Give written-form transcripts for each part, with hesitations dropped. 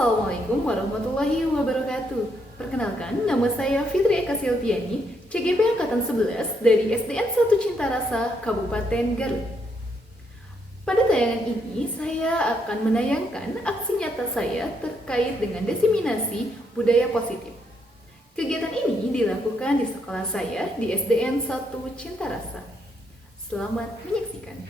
Assalamualaikum warahmatullahi wabarakatuh. Perkenalkan, nama saya Fitri Eka Silviani, CGP Angkatan 11 dari SDN 1 Cintarasa, Kabupaten Garut. Pada tayangan ini, saya akan menayangkan aksi nyata saya terkait dengan diseminasi budaya positif. Kegiatan ini dilakukan di sekolah saya di SDN 1 Cintarasa. Selamat menyaksikan.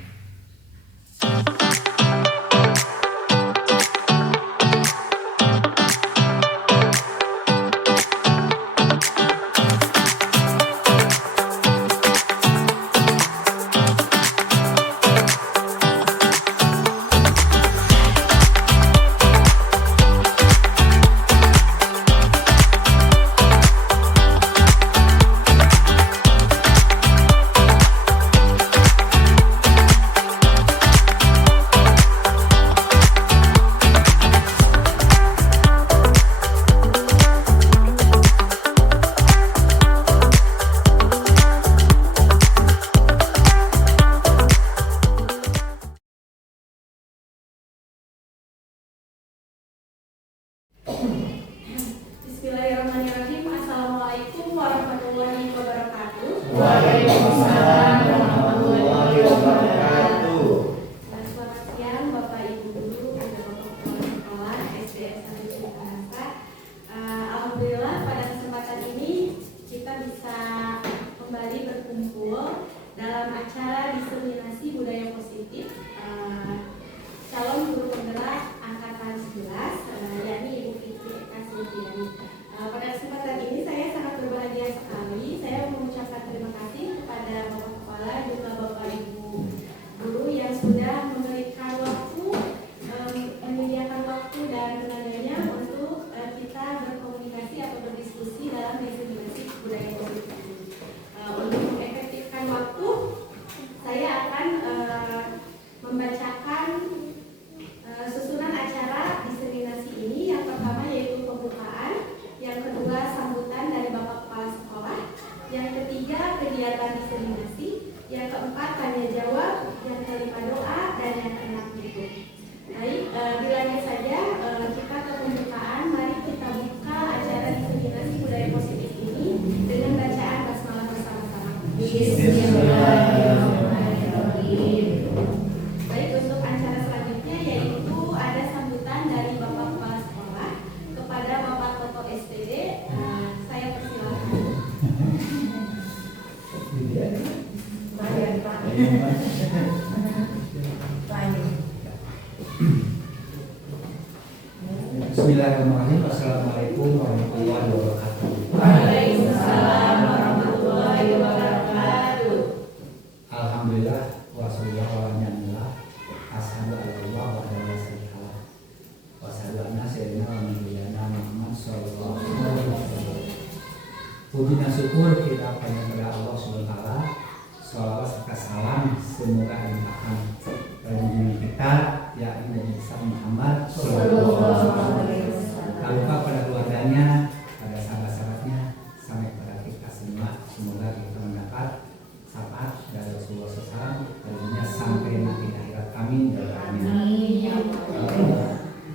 Bismillahirrahmanirrahim. Assalamualaikum warahmatullahi wabarakatuh. Waalaikumsalam warahmatullahi wabarakatuh. Selamat siang Bapak Ibu Guru dan Bapak Kepala Sekolah SDN 1 Cintarasa. Alhamdulillah pada kesempatan ini kita bisa kembali berkumpul dalam acara diseminasi budaya positif calon guru penggerak angkatan 11, yakni Ibu Fitri Eka Silviani. Pada kesempatan ini saya sangat berbahagia sekali. Saya mengucapkan terima kasih kepada Bapak Kepala juga Bapak Ibu Guru yang sudah memberikan waktu, menyediakan waktu dan tenaganya untuk kita berkomunikasi atau berdiskusi dalam diseminasi budaya positif ini. Untuk mengefektifkan waktu, saya akan membacakan susunan acara diseminasi ini. Yang pertama yaitu pembukaan, yang kedua sambutan dari Bapak Kepala Sekolah, yang ketiga kegiatan diseminasi, yang keempat tanya jawab, yang kelima doa, dan yang keenam tutup. Baik, dilanjut saja kita ke pembukaan. Mari kita buka acara diseminasi budaya positif ini dengan bacaan basmalah bersama-sama. Bismillahirrahmanirrahim. Baik, untuk acara selanjutnya yaitu ada sambutan dari Bapak Kepala Sekolah kepada Bapak Toto SPD. Saya persilakan. Bismillahirrahmanirrahim. Assalamualaikum warahmatullahi wabarakatuh. Waalaikumsalam warahmatullahi wabarakatuh. Alhamdulillah wassallallahu asyhadu an la ilaha illallah wa asyhadu anna sayyidina Muhammad sallallahu alaihi wasallam. Puji dan syukur kita kepada Allah Subhanahu wa taala. Shalawat serta salam semoga limpahkan junjungan kita yakni Nabi Muhammad sallallahu alaihi wasallam. Tak lupa pada keluarganya, pada sahabat-sahabatnya, sampai pada kita semua. Semoga kita mendapat syafaat dari Rasulullah SAW dunia sampai nanti akhirat kami.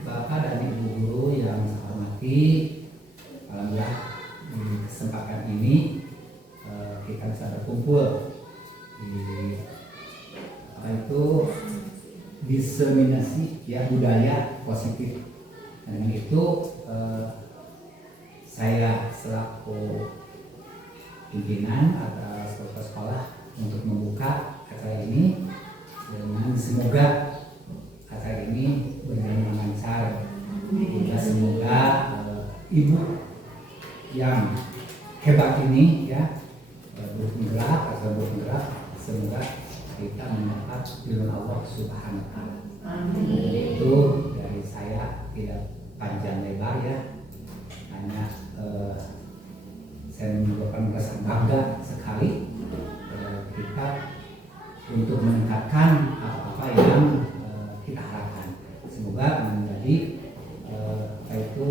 Bapak dan Ibu guru yang saya hormati, alhamdulillah di kesempatan ini kita bisa berkumpul di diseminasi ya budaya positif. Dengan itu saya selaku pimpinan atas sekolah untuk membuka acara ini dengan semoga acara ini berjalan dengan lancar. Juga semoga ibu yang hebat ini ya bergerak semoga kita mendapat ridho Allah Subhanahu wa taala. Amin. Itu dari saya tidak panjang lebar ya. Hanya saya menyebabkan rasa bangga sekali kita untuk meningkatkan apa-apa yang kita harapkan. Semoga menjadi itu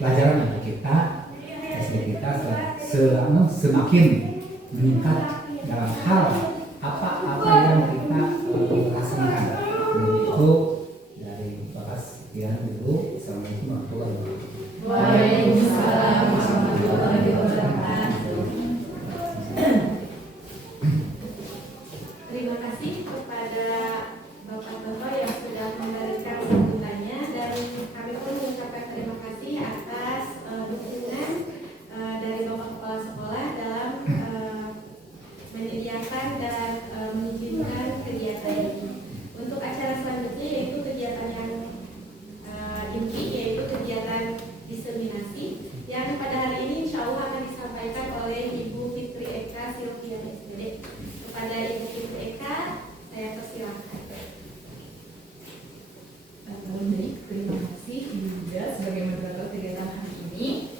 pelajaran untuk kita, SD kita semakin meningkat dalam hal apa yang kita laksanakan. Itu dari Bapak sekian dulu. Assalamualaikum warahmatullahi wabarakatuh. Waalaikumsalam warahmatullahi wabarakatuh. Terima kasih kepada Bapak Toto yang sudah memberikan sambutannya, dan kami pun mengucapkan terima kasih atas dukungan dari Bapak Kepala Sekolah dalam menyediakan dan mengizinkan kegiatan ini. Untuk acara selanjutnya yaitu kegiatan yang inti, yaitu kegiatan diseminasi yang pada hari ini insya Allah akan disampaikan oleh Ibu Fitri Eka Silvia SPD. Kepada Ibu Fitri Eka, saya persilahkan. Baik, terima kasih juga sebagai moderator kegiatan hari ini.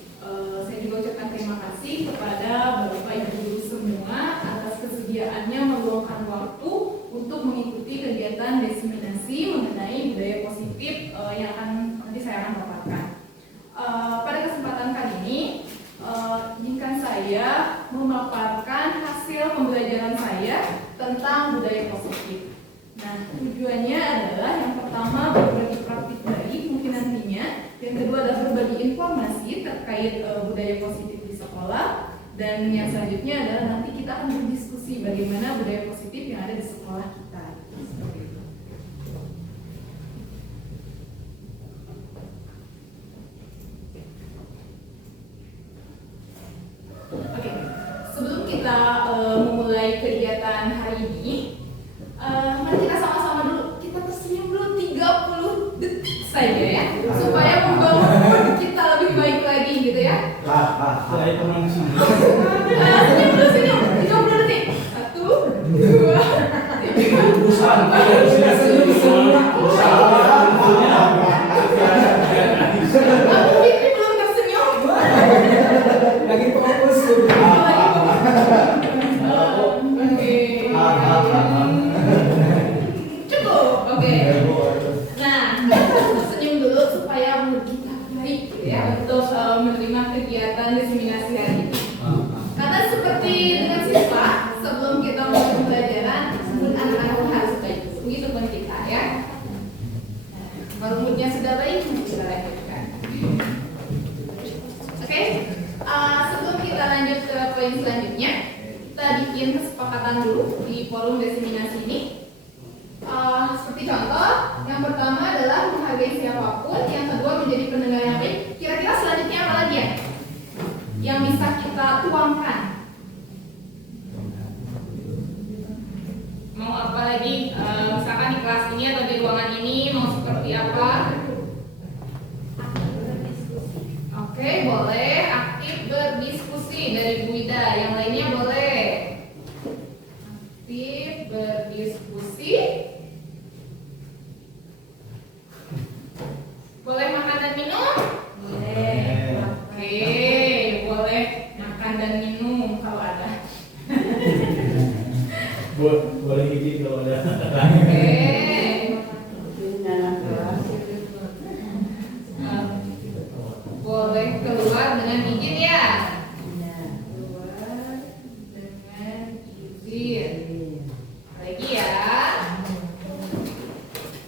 Saya juga ucapkan terima kasih kepada Bapak Ibu guru semua atas kesediaannya meluangkan waktu untuk mengikuti kegiatan diseminasi mengenai budaya positif yang nanti saya akan paparkan. Pada kesempatan kali ini, izinkan saya memaparkan hasil pembelajaran saya tentang budaya positif. Nah, tujuannya adalah yang pertama berbagi praktik baik mungkin nantinya, yang kedua adalah berbagi informasi terkait budaya positif di sekolah, dan yang selanjutnya adalah nanti kita akan berdiskusi bagaimana budaya positif yang ada di sekolah kita. Seperti itu. Oke, sebelum kita memulai kegiatan hari ini, mari kita sama-sama dulu, kita tersenyum dulu 30 detik saja ya, supaya membangun mood kita lebih baik lagi gitu ya. Saya pernah sini. Senyum dulu, senyum 30 detik. 1, 2, 3. Aku Fitri belum tersenyum. Lagi fokus. Cukup, oke. Nah, kita senyum dulu supaya mood kita baik gitu ya, untuk menerima kegiatan diseminasi hari ini. Karena seperti dengan siswa, sebelum kita mulai pembelajaran, mood anak-anak harus baik. Begitu pun kita ya. Baru moodnya sudah baik, kita lanjutkan. Oke, sebelum kita lanjut ke poin selanjutnya, kita bikin kesepakatan dulu di forum diseminasi ini. Seperti contoh, yang pertama adalah menghargai siapapun, yang kedua menjadi pendengar yang baik. Kira-kira selanjutnya apa lagi ya? Yang bisa kita tuangkan. Mau apa lagi? Misalkan di kelas ini atau di ruangan ini mau seperti apa? Oke, boleh aktif berdiskusi dari Bu Ida. Yang lainnya boleh aktif berdiskusi. Boleh makan dan minum? Boleh. Oke, boleh makan dan minum kalau ada. Boleh gigi kalau ada. Oke. Boleh keluar dengan izin ya. Keluar dengan izin. Lagi ya.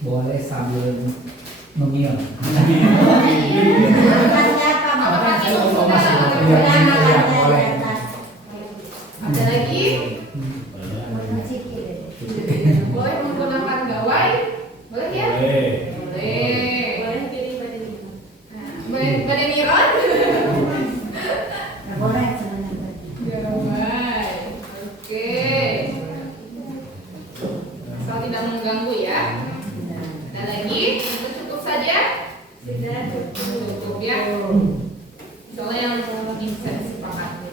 Boleh sambil ngemil. Ada lagi? Boleh menggunakan gawai? Boleh ya? Boleh. Boleh. Boleh jadi badan. Badan niron? Gawai. Oke. Asal tidak mengganggu ya. Ada lagi? Itu cukup saja? Sudah cukup. Cukup ya. Soalnya yang bisa disepakati.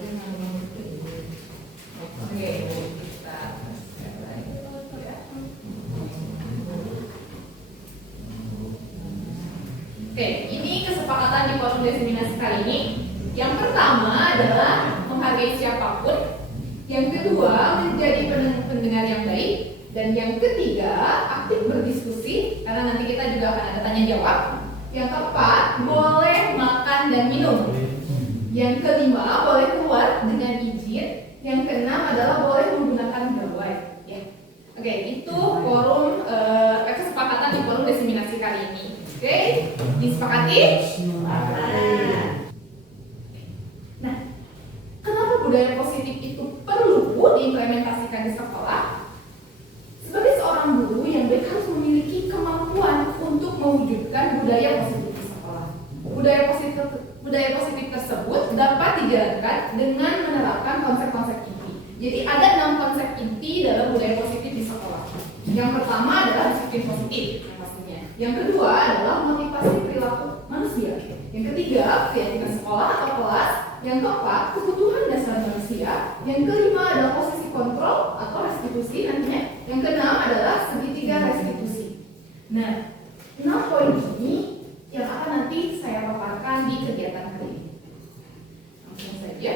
Oke, kita share lagi ya. Oke, ini kesepakatan di forum diseminasi kali ini. Yang pertama adalah menghargai siapapun. Yang kedua, menjadi pendengar yang baik. Dan yang ketiga, aktif berdiskusi, karena nanti kita juga akan ada tanya jawab. Yang keempat, boleh makan dan minum. Yang kelima, boleh keluar dengan izin. Yang keenam adalah boleh menggunakan gawai. Ya. Oke, itu forum kesepakatan di forum diseminasi kali ini. Oke, disepakati Nah, kenapa budaya positif itu perlu diimplementasikan di sekolah? Sebagai seorang guru yang baik harus memiliki kemampuan untuk mewujudkan budaya positif di sekolah. Budaya positif tersebut dapat dijalankan dengan menerapkan konsep-konsep inti. Jadi ada 6 konsep inti dalam budaya positif di sekolah. Yang pertama adalah disiplin positif, pastinya. Yang kedua adalah motivasi perilaku manusia. Yang ketiga, keyakinan sekolah atau kelas. Yang keempat, kebutuhan dasar manusia. Yang kelima adalah posisi kontrol atau restitusi nantinya. Yang keenam adalah segitiga restitusi. Nah, 6 poin ini yang akan nanti saya paparkan di kegiatan kali ini. Langsung saja.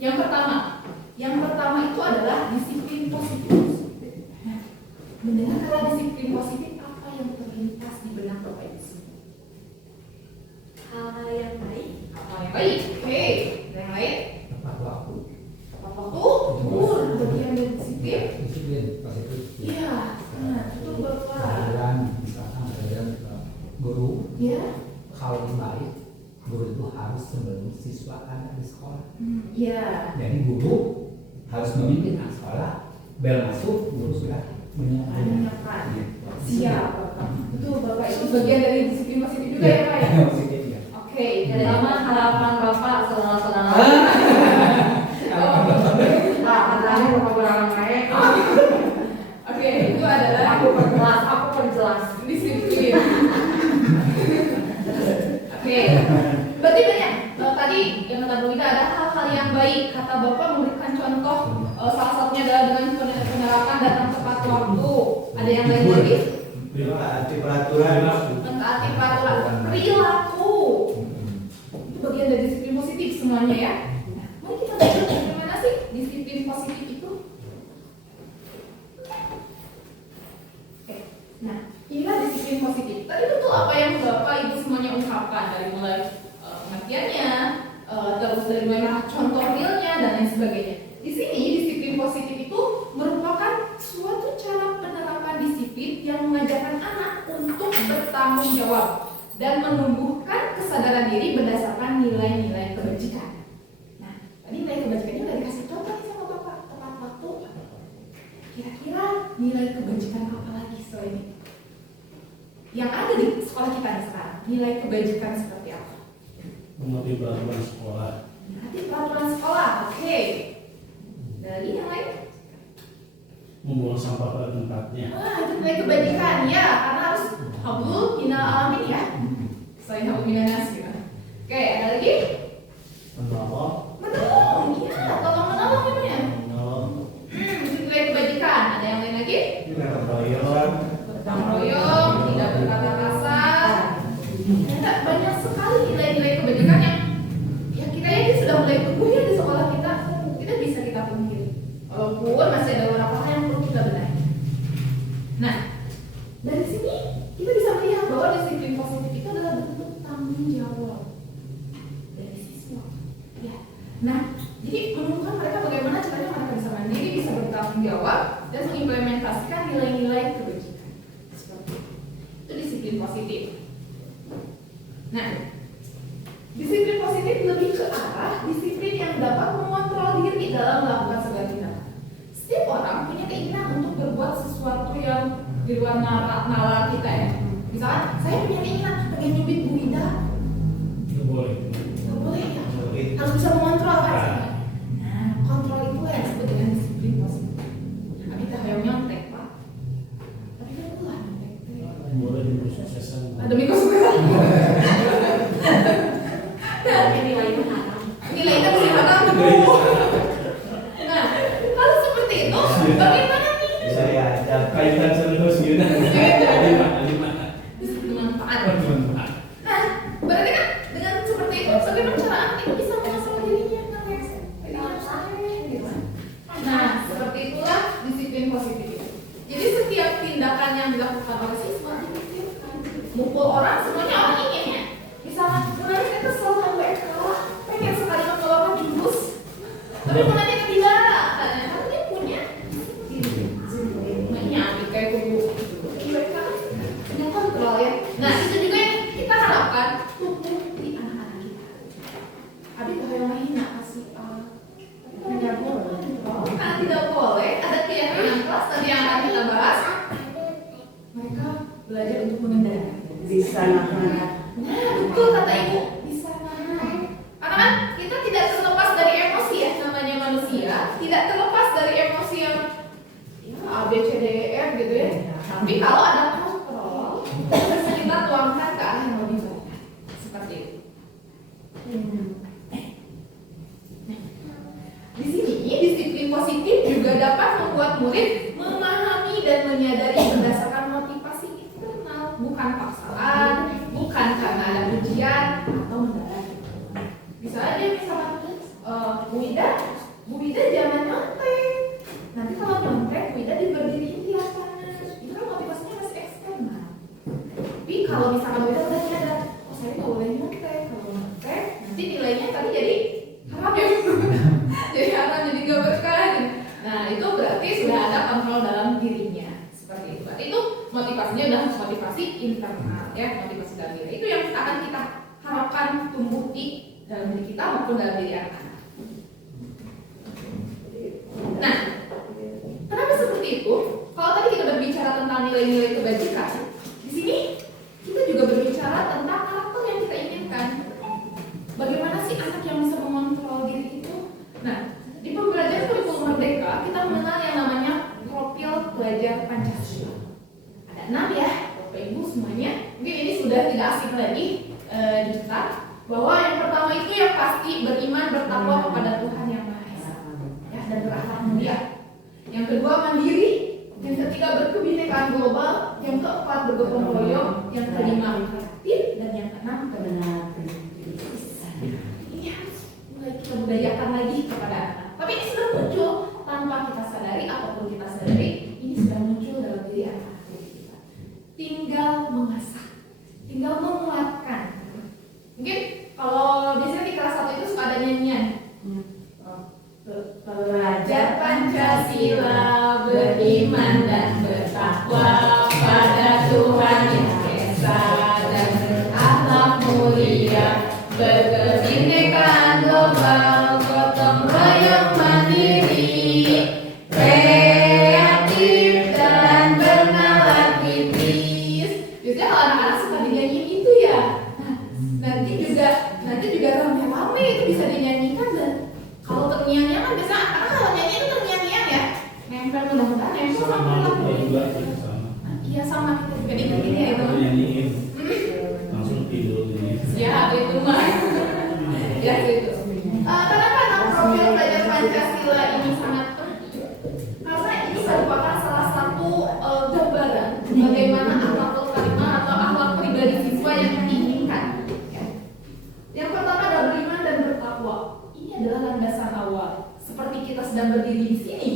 Yang pertama itu adalah disiplin positif. Nah, mendengar kata disiplin positif, apa yang terlintas di benak Bapak Ibu semua? Hal-hal yang baik. Apa yang baik? Oke, yang lain? Tepat waktu. Tepat waktu, bagian dari disiplin. Disiplin positif. Iya, nah itu Bapak. Pelajaran, misalkan pelajaran guru, Ya, kalau baik, guru itu harus sebelum siswa ada di sekolah. iya. Jadi guru harus memimpin anak sekolah, bel masuk, guru sudah Menyiapkan. Siap, Bapak. Betul, Bapak itu bagian dari disiplin positif juga ya, Pak ya? Positif ya. Oke, Sama harapan Bapak saudara-saudara. Pak, katanya Bapak berang naik. Oke, itu adalah Aku perjelas. disiplin. Oke, berarti banyak. Tadi yang kata Bu Ida ada hal-hal yang baik. Kata Bapak memberikan contoh, salah satunya adalah dengan penerapan datang tepat waktu. Ada yang lain lagi? Mentaati peraturan. Mentaati peraturan perilaku. Itu bagian dari disiplin positif semuanya ya. Nah, mari kita belajar bagaimana sih disiplin positif itu. Oke, nah inilah disiplin positif. Tadi betul apa yang Bapak Ibu semuanya ungkapkan dari mulai pengertiannya, terus dari mulai contoh realnya dan lain sebagainya. Di sini disiplin positif itu merupakan suatu cara penerapan disiplin yang mengajarkan anak untuk bertanggung jawab dan menumbuhkan kesadaran diri berdasarkan nilai-nilai kebajikan. Nah, tadi nilai kebajikannya udah dikasih contoh nih sama Bapak, tepat waktu. Kira-kira nilai kebajikan apa lagi selain ini? Yang ada di sekolah kita nih sekarang, nilai kebajikan seperti apa? Mematuhi peraturan sekolah. Nanti peraturan sekolah, oke. Dari yang lain? Membuang sampah pada tempatnya. Wah, itu nilai kebajikan ya, karena harus hablu minal alamin ya. Selain hablu minal nas gitu. Oke, ada lagi? Menolong. Menolong, iya, tolong menolong gimana? Menolong. Itu nilai kebajikan. Ada yang lain lagi? Gotong royong. Gotong royong, tidak berkata kasar. Ya, banyak sekali nilai-nilai kebajikan yang kita yakin sudah mulai tumbuh ya di sekolah kita. Kita bisa kita pungkiri. Walaupun masih ada beberapa hal yang perlu kita benahi. Nah, dari sini kita bisa melihat bahwa disiplin positif itu adalah bentuk tanggung jawab dari siswa. Ya. Nah, jadi menemukan mereka bagaimana caranya mereka bisa mandiri, bisa bertanggung jawab dan mengimplementasikan nilai-nilai kebajikan. Seperti itu. Itu disiplin positif. Nah, disiplin positif lebih ke arah disiplin yang dapat mengontrol diri dalam melakukan segala tindakan. Setiap orang punya keinginan untuk berbuat sesuatu yang di luar nalar kita ya. Misalkan saya punya keinginan pengen nyubit Bu Ida, Nggak boleh. nggak boleh ya. Harus bisa mengontrol kan? Nah, kontrol itu yang disebut dengan disiplin positif. Kami tak hayang nyontek Pak, tapi kan ulah nyontek. Boleh demi kesuksesan. Demi kesuksesan. Nilai menantang. Nilai kita mesti menang dulu. Nah, kalau seperti itu, bagaimana nih? Saya ada kaitan serius gitu. Lima. Bisa bermanfaat. Bermanfaat. Nah, berarti kan dengan seperti itu, bagaimana cara anak itu bisa mengasah dirinya kan guys? Jadi harus gitu kan? Nah, seperti itulah disiplin positif itu. Jadi setiap tindakan yang dilakukan oleh siswa dipikirkan. Mukul orang, semuanya orang ingin ya. Misalnya, kemarin kita selalu WK, pengen sekali mengeluarkan jurus, tapi mengenai ketidaklah, karena dia punya mainnya kayak kubu WK punya kontrol ya. Nah, Bisa nah. Nah, betul kata ibu, bisa nahan. Karena kan kita tidak terlepas dari emosi ya, namanya manusia tidak terlepas dari emosi yang ya, A, B, C, D, E, F gitu ya. Tapi kalau ada kontrol, terus kita tuangkan ke arah yang lebih baik. Seperti itu. Di sini disiplin positif juga dapat membuat murid memahami dan menyadari berdasarkan motivasi internal, bukan paksaan, bukan karena ada ujian atau mendarat. Bisa aja misalnya Bu Ida jangan nyontek. Nanti kalau nyontek Bu Ida diberdiriin di lapangan. Itu kan motivasinya masih eksternal. Tapi kalau misalkan Bu Ida udah nyadar, oh saya nggak boleh nyontek. Kalau nyontek nanti nilainya tadi jadi haram ya. Jadi haram, jadi gak berkah. Nah itu berarti sudah ada kontrol dalam dirinya. Seperti itu. Berarti itu motivasinya adalah motivasi internal ya, motivasi dalam diri. Itu yang akan kita harapkan tumbuh di dalam diri kita maupun dalam diri anak-anak. Nah, kenapa seperti itu? Kalau tadi kita berbicara tentang nilai-nilai kebajikan, di sini kita juga berbicara tentang karakter yang kita inginkan. Bagaimana sih anak yang bisa mengontrol diri itu? Nah, di pembelajaran kurikulum Merdeka kita mengenal yang namanya profil pelajar Pancasila. Ada 6 ya, Bapak Ibu semuanya. Mungkin ini sudah tidak asing lagi di kita. Bahwa yang pertama itu yang pasti beriman bertakwa kepada Tuhan yang Maha Esa, ya, dan berakhlak mulia. Yang kedua mandiri, yang ketiga berkebinekaan global, yang keempat bergotong royong, yang kelima kreatif, dan yang keenam kebenaran. Ini harus mulai kita budayakan lagi kepada anak. Tapi ini sudah muncul tanpa kita sadari ataupun kita sadari, ini sudah muncul dalam diri anak-anak kita. Tinggal mengasah, tinggal menguatkan. Mungkin kalau biasanya di kelas 1 itu suka ada nyanyian. Pelajar Pancasila beriman dan bertakwa pada Tuhan yang Esa dan berakhlak mulia, berkebinekaan global, gotong royong mandiri, kreatif dan bernalar kritis. Biasanya kalau anak-anak suka dinyanyiin itu ya. Nanti juga rame-rame itu bisa dinyanyikan. Dan kalau terngiang-ngiang kan biasa anak kalau nyanyi itu terngiang-ngiang ya, nempel, mudah-mudahan nempel sama lagu. Iya sama, kita juga diingetin ya itu. Nyanyiin langsung tidur ini. Ya itu mah. Ya itu. Kenapa profil pelajar Pancasila ini sangat penting? Karena ini merupakan salah satu gambaran bagaimana akhlakul karimah atau akhlak pribadi siswa yang diinginkan. Yang pertama adalah beriman dan bertakwa. Ini adalah landasan awal. Seperti kita sedang berdiri di sini,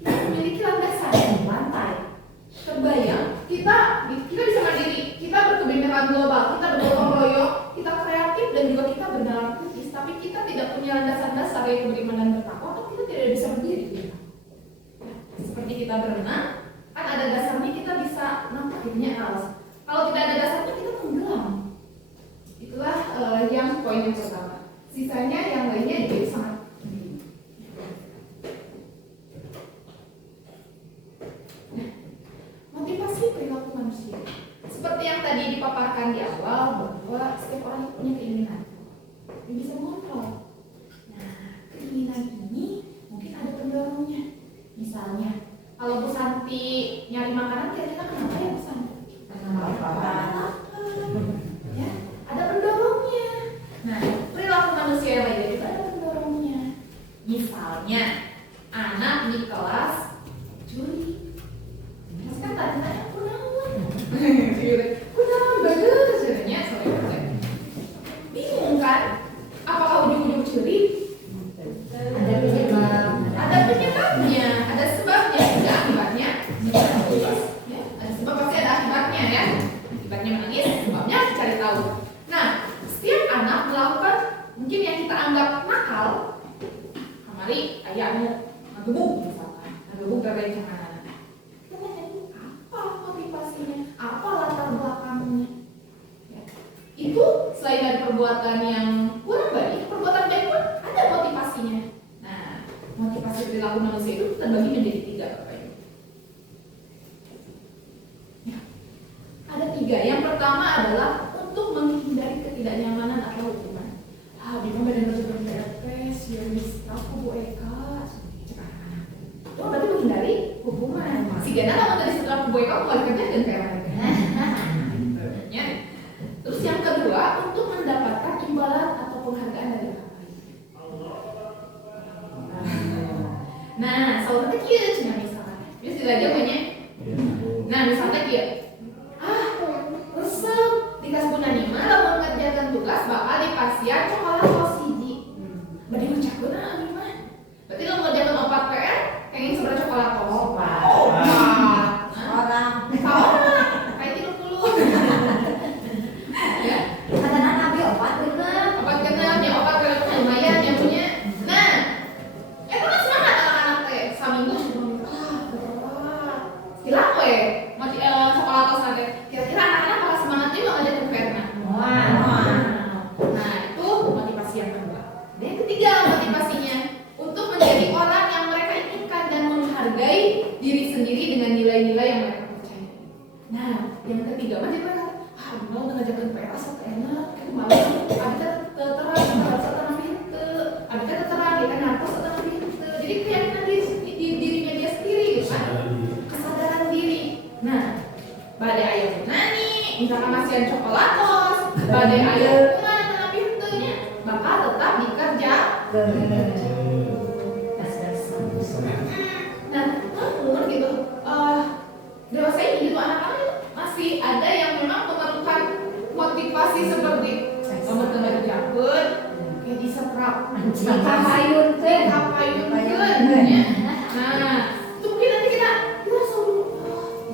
kita memiliki landasan lantai. Terbayang, kita bisa mandiri, kita berkebinekaan global, kita bergotong royong, kita kreatif dan juga kita bernalar kritis. Tapi kita tidak punya landasan dasar yaitu beriman dan bertakwa, atau kita tidak bisa berdiri. Seperti kita berenang, kan ada dasarnya kita bisa nampak dirinya alas. Kalau tidak ada dasarnya kita tenggelam. Itulah yang poin yang pertama. Sisanya yang lainnya juga sangat penting. Nah, motivasi perilaku manusia. Seperti yang tadi dipaparkan di awal bahwa setiap orang punya keinginan, yang bisa mengontrol. Nah, keinginan ini mungkin ada pendorongnya. Misalnya, kalau Bu Santi nyari makanan, kira-kira kenapa ya Bu Santi? Karena lapar. Ya, ada pendorongnya. Nah, perilaku manusia yang lainnya juga ada pendorongnya. Misalnya, anak di kelas curi. Terus kan tadi kunaon? Kunaon bagus sebenarnya soalnya. Bingung kan? Apakah ujung-ujung curi? Ada penyebabnya, ada sebabnya, ada akibatnya. Ya, ada sebab pasti ada akibatnya ya. Akibatnya menangis, sebabnya cari tahu. Nah, setiap anak melakukan mungkin yang kita anggap nakal. Kamari ayahmu ngagebuk misalkan, ngagebuk kerencangan anak. Kita tanya dulu apa motivasinya, apa latar belakangnya. Ya. Itu selain dari perbuatan yang kurang baik, perbuatan baik pun ada motivasinya. Nah, motivasi perilaku manusia itu terbagi menjadi 3 Bapak Ibu. Ya. Ada 3. Yang pertama adalah untuk menghindari ketidaknyamanan atau hukuman. Bima badan kerja PRPS, ya aku Bu Eka. Itu berarti menghindari hukuman. Si Gana kamu tadi setelah Bu Eka mulai kerja dan kayak ya. Terus yang kedua untuk mendapatkan imbalan atau penghargaan dari orang lain. Nah, saudara kia cina misalnya. Biasa aja banyak. Nah, misalnya kia. Resep dikas punya nima lamun ngerjakan tugas bakal dipasian cokolat kelas hiji. Berarti ngucapkeun abi mah. Berarti lamun ngerjakan 4 PR, kenging seberapa cokolat opat. Orang. Kayak 30. Ya. Katanya nabi opat bener. Opat genep, ya opat genep lumayan yang punya. Nah, itu kan semangat anak-anak teh. Saminggu berat. Hilang we. Mau sekolah tos nanti. Kira-kira anak-anak bakal semangat juga ngajakin Verna. Nah, itu motivasi yang kedua. Dan yang ketiga motivasinya untuk menjadi orang yang mereka inginkan dan menghargai diri sendiri dengan nilai-nilai yang mereka percaya. Nah, yang ketiga mah dia mau ngajakin PR asal enak, itu malah ada terterang, terterang itu, ada terterang, dia kan narkos terterang itu. Jadi keyakinan dirinya dia sendiri, gitu kan? Kesadaran diri. Nah, badai ayam nani, misalkan masihan coklatos, badai ayam kuman atau pintunya, bakal tetap dikerja. Nah, namun gitu, dewasa ini gitu anak-anak itu masih ada yang memang memerlukan motivasi seperti nomor tengah dijaket, kayak disetrap, Kapayun teh. ya. Nah, itu mungkin nanti kita selalu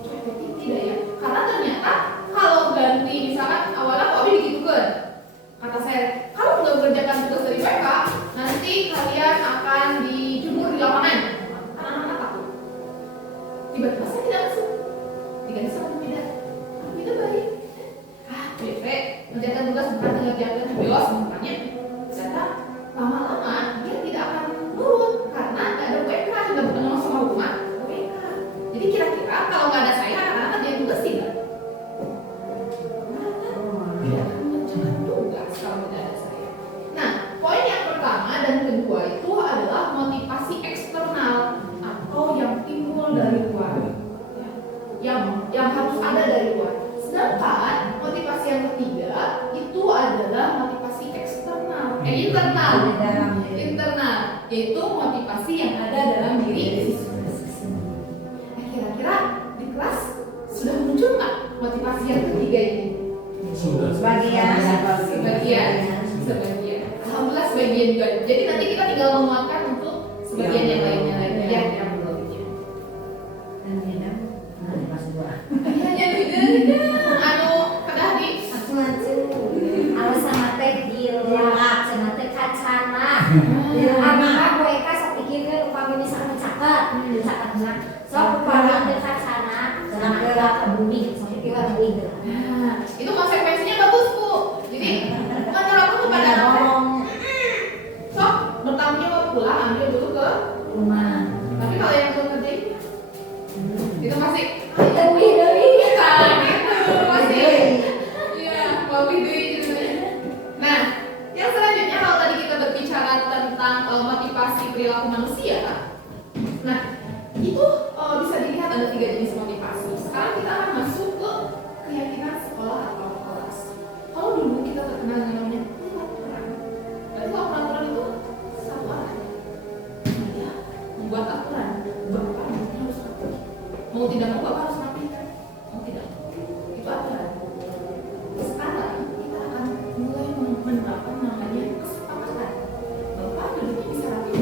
itu efektif tidak ya? Karena ternyata kalau ganti misalkan awalnya kok Abi digitukan, kata saya kalau nggak mengerjakan tugas dari PK, nanti kalian akan dijemur di lapangan. Anak-anak takut. Tiba-tiba saya tidak masuk. Diganti sama pembeda. Itu baik. BP mengerjakan tugas bukan mengerjakan bios makanya ternyata lama-lama dia tidak akan nurut karena nggak ada WK, sudah bukan ngomong sama rumah WK. Jadi kira-kira kalau nggak ada saya anak-anak dia tugas sih nggak? Tidak akan mengerjakan tugas kalau tidak ada saya. Nah, poin yang pertama dan kedua itu adalah motivasi eksternal atau yang timbul dari luar, yang harus ada dari luar. Sedangkan motivasi yang ketiga itu adalah motivasi eksternal, internal, yaitu motivasi yang ada dalam diri siswa. Nah, kira-kira di kelas sudah muncul nggak motivasi yang ketiga ini? Sebagian. Alhamdulillah sebagian juga. Jadi nanti kita tinggal menguatkan untuk sebagian yang lainnya lagi ya, yang belumnya. Anu kedah di Alasan teh dilak, cenah teh kacana. Abang gue ka sok pikirkeun upami misalkan caket mah. Sok upami teh kacana, cenah teh ke bumi, sok pikirkeun bumi. Nah, itu konsekuensinya bagus Bu. Jadi menurut aku kepada sok bertanggung jawab pulang ambil dulu ke Rumah. tapi kalau yang belum kerjain itu masih Dewi. masih iya lebih duit gitu ya. Nah, yang selanjutnya kalau tadi kita berbicara tentang motivasi perilaku manusia, nah itu bisa dilihat ada 3 jenis motivasi. Sekarang kita akan masuk ke keyakinan sekolah atau kelas. Kalau dulu kita terkenal dengan namanya peraturan, berarti kalau peraturan itu satu arah. Dia membuat aturan, bapak harus rapi. Mau tidak mau bapak harus rapi kan? Mau tidak mau. Itu aturan. Sekarang kita akan mulai menerapkan namanya kesepakatan. Bapak duduknya bisa rapi.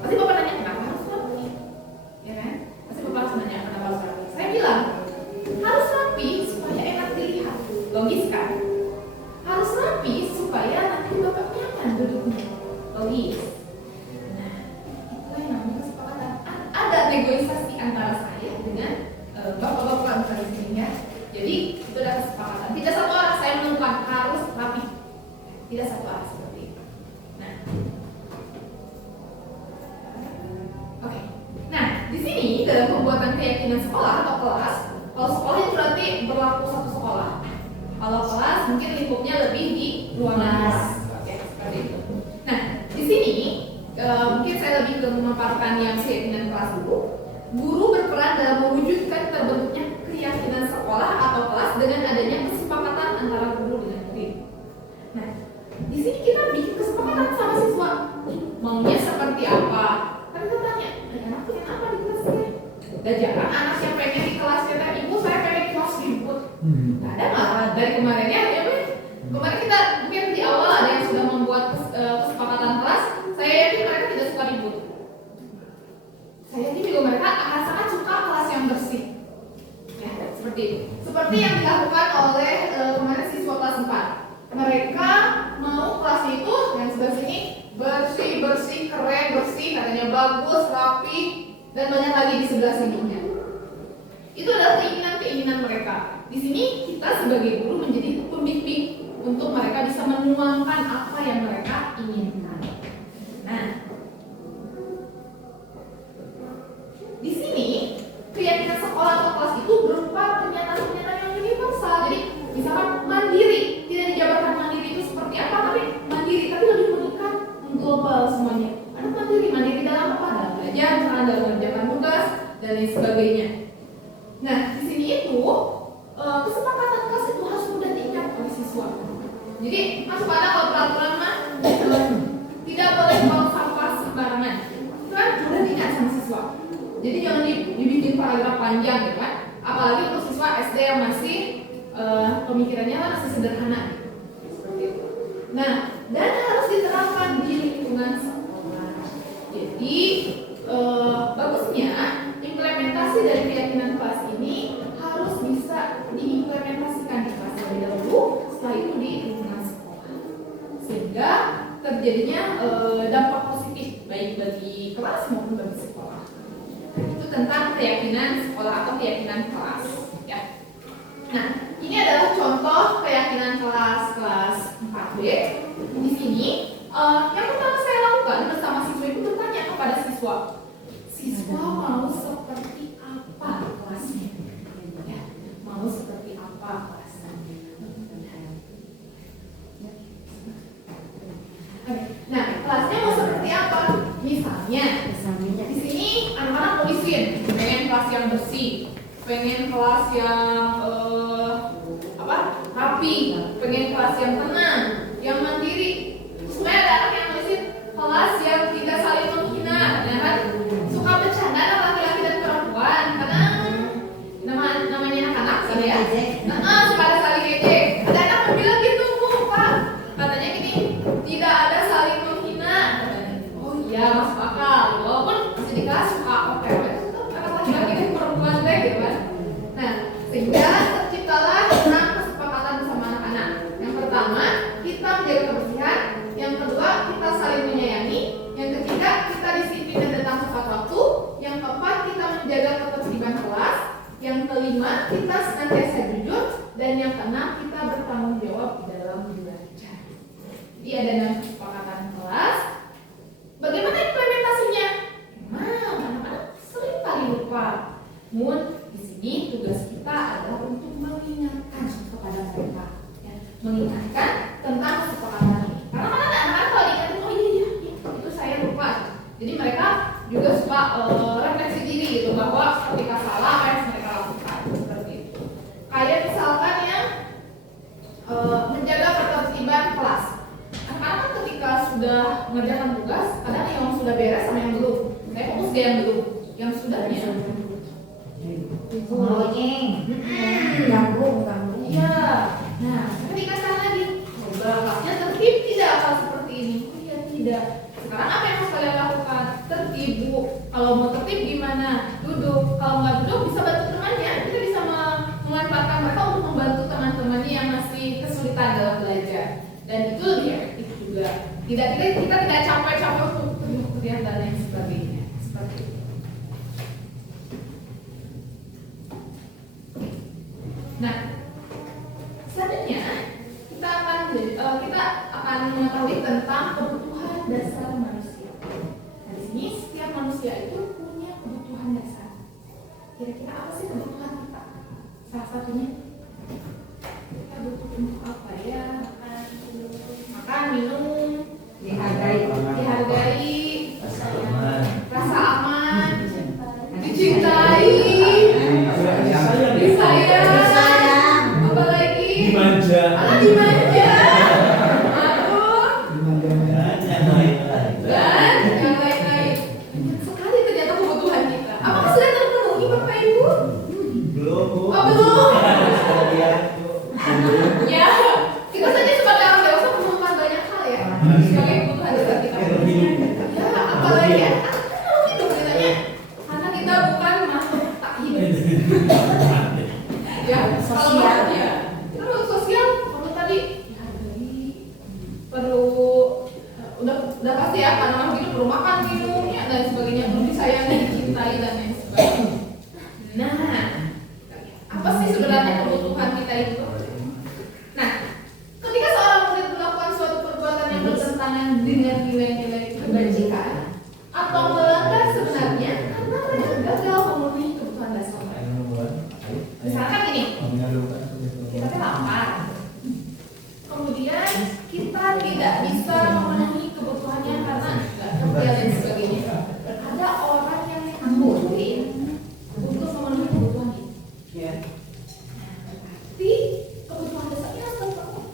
Pasti bapak nanya kenapa harus rapi, ya kan? Pasti bapak harus nanya kenapa harus rapi. Saya bilang harus rapi supaya enak dilihat, logis kan? Harus rapi supaya nanti bapak nyaman duduknya, logis. Nah, itulah yang namanya kesepakatan. Ada negosiasi antara saya dengan bapak-bapak misalnya di sini ya. Jadi itu adalah kesepakatan. Tidak satu arah saya menentukan harus rapi. Tidak satu arah seperti itu. Nah, oke. Nah, di sini dalam pembuatan keyakinan sekolah atau kelas, kalau sekolah itu berarti berlaku satu sekolah. lingkupnya lebih di ruangan kelas. Ya, seperti itu. Nah, di sini mungkin saya lebih ke memaparkan yang keyakinan kelas dulu. Guru berperan dalam mewujudkan terbentuknya keyakinan sekolah atau kelas dengan adanya kesepakatan antara guru dengan murid. Nah, di sini kita bikin kesepakatan sama siswa. Maunya seperti apa? Kan kita tanya, anak pengen apa di kelasnya? Dan jarang anak yang pengen di kelas kita, ibu saya pengen di kelas ribut. Nggak ada malah dari kemarinnya ya kemarin kita mungkin di awal ada yang sudah membuat kesepakatan kelas. Saya yakin mereka tidak suka ribut. Saya yakin juga mereka akan sangat suka kelas yang bersih. Ya, seperti itu. Seperti yang dilakukan oleh kemarin siswa kelas 4. Mereka mau kelasnya itu yang sebelah sini bersih, keren, bersih, katanya bagus, rapi, dan banyak lagi di sebelah sininya. Itu adalah keinginan mereka. Di sini kita sebagai guru menjadi pembimbing untuk mereka bisa menuangkan apa yang mereka inginkan. Nah, di sini keyakinan sekolah atau kelas itu berupa pernyataan-pernyataan yang universal. Jadi misalkan mandiri, tidak dijabarkan mandiri itu seperti apa, tapi mandiri, tapi lebih mendekat global semuanya. Ada mandiri dalam apa? Dalam belajar, dalam mengerjakan tugas dan lain sebagainya. Nah, di sini itu kesepakatan kelas itu harus mudah diingat oleh siswa. Jadi masuk pada kalau peraturan mah tidak boleh buang sampah sembarangan. Itu kan mudah diingat sama siswa. Jadi jangan dibikin paragraf panjang gitu kan. Apalagi untuk siswa SD yang masih pemikirannya masih sederhana. Seperti itu. Nah, dan harus diterapkan di lingkungan sekolah. Jadi bagusnya implementasi dari keyakinan kelas ini harus bisa diimplementasikan di kelas terlebih dahulu, setelah itu di lingkungan sekolah, sehingga terjadinya dampak positif baik bagi kelas maupun bagi sekolah. Itu tentang keyakinan sekolah atau keyakinan kelas. Ya. Nah, ini adalah contoh keyakinan kelas 4B. Di sini yang pertama saya lakukan bersama siswa itu bertanya kepada siswa mau seperti apa kelasnya? Ya, mau seperti apa kelasnya? Oke. Nah, kelasnya mau seperti apa? Misalnya di sini anak-anak mau disin, pengen kelas yang bersih, pengen kelas yang rapi, pengen kelas yang tenang, yang mandiri. Sebenarnya ada anak yang nulisin kelas yang tidak saling menghina, ya kan? Suka bercanda anak laki-laki dan perempuan, karena namanya anak-anak kan ya. Suka ada saling ejek. Ada anak yang bilang gitu, Bu, Pak. Katanya gini, tidak ada saling menghina. Oh iya, masuk akal. Walaupun masih di kelas suka oke, anak laki-laki dan perempuan deh, gitu kan? Nah, sehingga terciptalah kesepakatan bersama anak-anak. Yang pertama, kita menjaga kebersihan. Yang kedua, kita saling menyayangi. Yang ketiga, kita disiplin dan datang tepat waktu. Yang keempat, kita menjaga ketertiban kelas. Yang kelima, kita senantiasa jujur. Dan yang keenam, kita bertanggung jawab di dalam belajar. Jadi ada 6 kesepakatan kelas. Bagaimana implementasinya? Memang anak-anak sering kali lupa. Namun di sini tugas kita adalah untuk mengingatkan kepada mereka, ya, mengingatkan tentang kesepakatan ini. Karena kan ada anak-anak kalau diingatin, oh iya, itu saya lupa. Jadi mereka juga suka refleksi diri gitu bahwa ketika salah apa yang mereka lakukan seperti itu. Kayak misalkan yang menjaga ketertiban kelas. Anak-anak ketika sudah mengerjakan tugas, kadang yang sudah beres sama yang belum. Saya fokus ke yang belum, yang sudahnya. Ganggu. Iya. Nah, dikatakan lagi, kelasnya tertib tidak kalau seperti ini? Oh iya tidak. Sekarang apa yang harus kalian lakukan? Tertib, Bu. Kalau mau tertib gimana? Duduk. Kalau nggak duduk bisa bantu temannya. Kita bisa memanfaatkan mereka untuk membantu teman-temannya yang masih kesulitan dalam belajar. Dan itu lebih efektif juga. Kita tidak capek-capek untuk duduk dan lain sebagainya. Seperti itu. Nah, selanjutnya kita akan mengetahui tentang kebutuhan dasar manusia. Nah, di sini setiap manusia itu punya kebutuhan dasar. Kira-kira apa sih kebutuhan kita? Salah satunya kita butuh untuk apa ya? dimanja. Dimanja. Aduh. Dan yang lain-lain. Dan yang lain-lain. Banyak sekali ternyata kebutuhan kita. Apakah sudah terpenuhi Bapak Ibu? Belum, Bu. Oh, belum. Sekalian, Bu. Ya, kita saja sebagai orang dewasa menemukan banyak hal ya sebagai kebutuhan dasar kita. Ya, apalagi ya, kan kalau hidup ceritanya, karena kita bukan makhluk tak hidup. Ya, Sosial. Ya, terus sosial perlu tadi, ya dari perlu udah pasti ya karena makhluk hidup perlu makan, minum, ya dan sebagainya, perlu disayangi, dicintai dan lain sebagainya. Nah, apa sih sebenarnya kebutuhan kita itu? Nah, ketika seorang murid melakukan suatu perbuatan yang bertentangan dengan nilai-nilai kebajikan atau melanggar sebenarnya karena mereka gagal memenuhi kebutuhan dasar mereka. Misalkan gini, kita kan lapar, kemudian kita tidak bisa memenuhi kebutuhannya karena nggak kerja dan sebagainya. Ada orang yang nganggurin untuk memenuhi kebutuhan itu. Tapi kebutuhan dasarnya harus terpenuhi.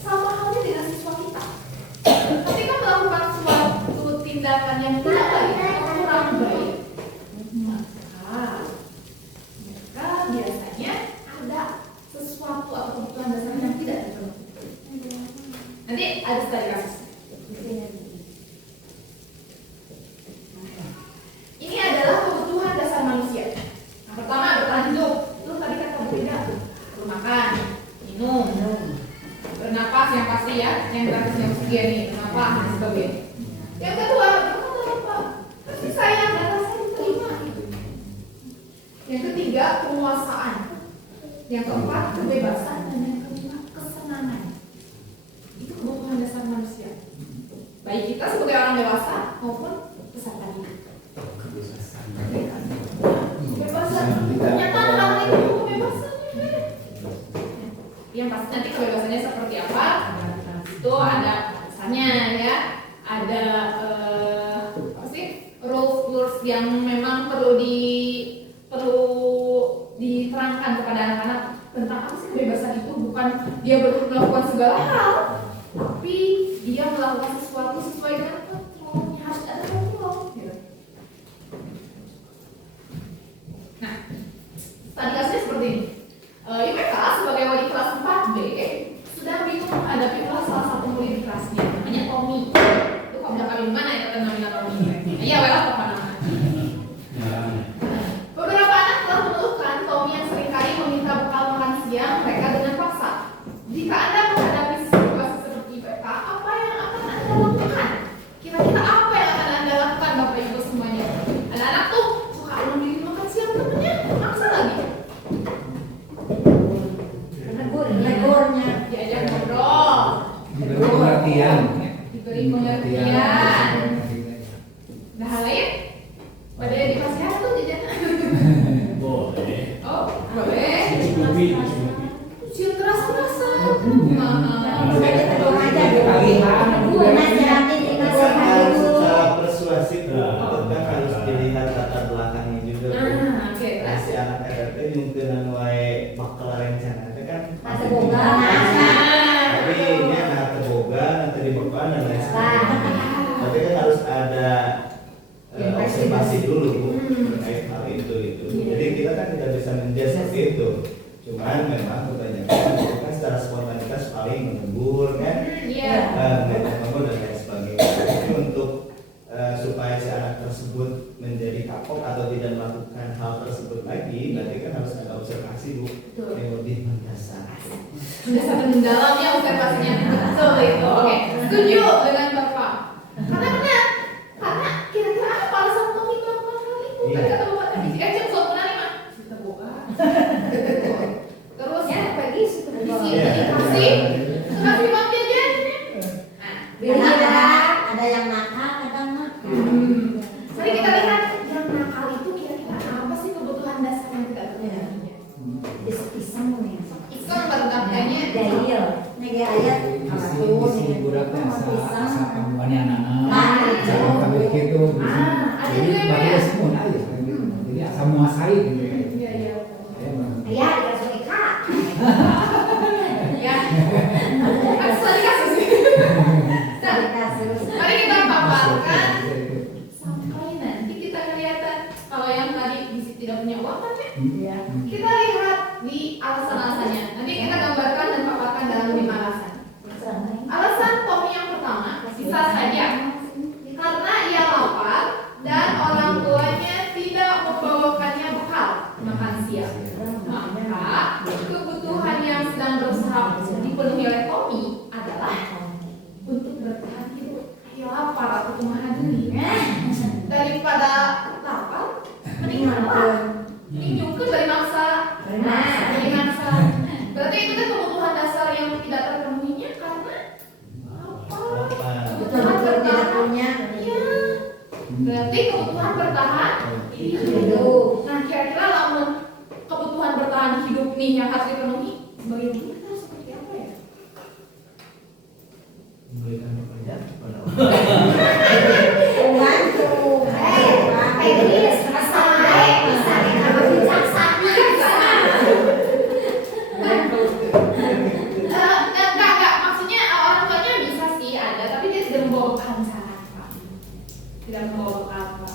Sama halnya dengan siswa kita. Ketika melakukan suatu tindakan yang tidak baik atau kurang baik, maka biasanya ada sesuatu atau kebutuhan dasar yang tidak terpenuhi. Nanti ada studi kasus. Ini adalah kebutuhan dasar manusia. Yang pertama bertahan hidup. Itu tadi kata Bu Ida, makan, minum, bernapas yang pasti ya, yang gratis yang oksigen nih, bernapas dan sebagainya. Yang kedua, berkata apa? Kasih sayang dan rasa diterima. Yang ketiga, penguasaan. Yang keempat, kebebasan dan yang kelima, kesenangan. Itu kebutuhan dasar manusia. Baik kita sebagai orang dewasa maupun peserta didik. Kebebasan. Ternyata hal itu kebebasannya. Yang pasti nanti kebebasannya seperti apa? Itu ada misalnya ya, ada apa sih rules yang memang perlu diterangkan kepada anak-anak tentang apa sih kebebasan itu. Bukan dia boleh melakukan segala hal, tapi dia melakukan sesuatu sesuai dengan kontrolnya, harus ada kontrol. Gitu. Nah, tadi kasusnya seperti ini. IPK sebagai wali kelas 4B sudah bingung menghadapi salah satu murid di kelasnya, namanya Tommy. Itu kok udah kali mana ya kata namanya Tommy? Iya, welas apa namanya? Beberapa anak telah mengeluhkan Tommy yang seringkali meminta bekal makan siang mereka dengan paksa. Jika Anda menghadapi situasi seperti IPK, apa yang akan Anda lakukan? Kira-kira apa yang akan Anda lakukan, Bapak Ibu semuanya? Anak-anak tuh suka ambilin makan siang temennya, maksa lagi. Negornya diajak ngobrol, Diberi pengertian. diberi pengertian. Nah, hal lain pada dikasih apa tuh jajanan? Boleh. Oh, boleh. Dicukupi. Siap terasa-terasa. Secara persuasif kan harus dilihat latar belakangnya juga. Oke. Si anak RT nyungkeun wae bakal rencana itu kan Ada boga. tapi ini anak terboga nanti dibeban dan lain sebagainya. Tapi kan harus ada observasi dulu Bu, terkait hal itu. Jadi kita kan tidak bisa menjudge seperti itu. Cuman memang kebanyakan itu kan secara spontanitas paling menegur kan, Iya. menegur dan lain sebagainya. Tapi untuk supaya si anak tersebut menjadi kapok atau tidak melakukan hal tersebut lagi, berarti kan harus ada observasi Bu yang lebih mendasar. Sudah sangat mendalamnya observasinya. Betul itu. Oke, setuju dengan Bapak. Karena benar. Karena kira-kira apa alasan Tommy melakukan hal itu? Tadi kata Bapak tadi, cek soal pernah mah. Kita boga. Terus Ya, pagi sudah dikasih uang jajan. Nah, ada yang nakal, ada enggak. Mari kita lihat yang nakal itu kira-kira apa sih kebutuhan dasar yang tidak terpenuhi? Pisang nih. Iseng bertanya Jahil. Nega ayat Isi buraknya asa kamuannya anak-anak. Nah, Jangan sampai gitu. ada Jadi juga bagi ya. semua aja. Jadi asa muasai gitu. Iya. ayat dikasih Eka. rasa dipenuhi oleh Tommy adalah untuk bertahan hidup. Ayo lapar atau kumaha deui. Daripada lapar, mending lapar. Mending nyungkeun dari maksa. Dari maksa. Berarti itu kan kebutuhan dasar yang tidak terpenuhinya karena lapar. Kebutuhan bertahan. Iya. Berarti kebutuhan bertahan hidup. Nah, kira-kira lamun kebutuhan bertahan hidup nih yang harus dipenuhi sebagai manusia kita harus seperti apa ya? Memberikan pekerjaan kepada Enggak, maksudnya orang tuanya bisa sih ada, tapi dia tidak membawa bekal misalkan, Pak. Tidak membawa bekal, Pak.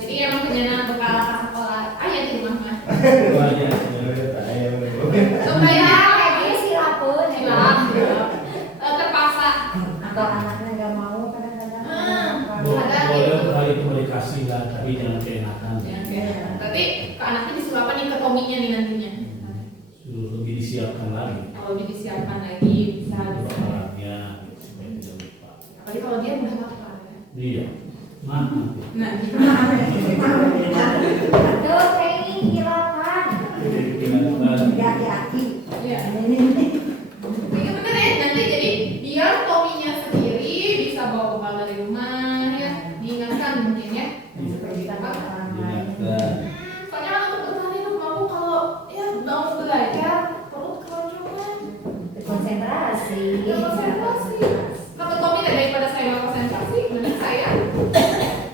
Jadi emang kenyana bekal ke sekolah, ayah di rumah. banyak ayam. Supaya silap, terpaksa. Atau anaknya nggak mau kadang-kadang. Boleh hal itu mau dikasih lah, tapi jangan keenakan. Berarti ke anaknya disuruh apa nih, ke Tominya nih nantinya. Suruh lebih disiapkan lagi. Kalau disiapkan lagi bisa. Bahannya supaya tidak lupa. Apalagi kalau dia udah lapar ya. Iya. Mana? Nah, Aduh, kayak ini hilangkan. Hati-hati. iya. Ini. Ini bener ya, nanti jadi biar Tominya sendiri bisa bawa bekal dari rumah ya, diingatkan mungkin ya. Diingatkan. Soalnya kan untuk bertahan hidup mau kalau ya mau belajar perut keroncongan, Konsentrasi. konsentrasi. Kalau Tommy daripada saya nggak konsentrasi, mending saya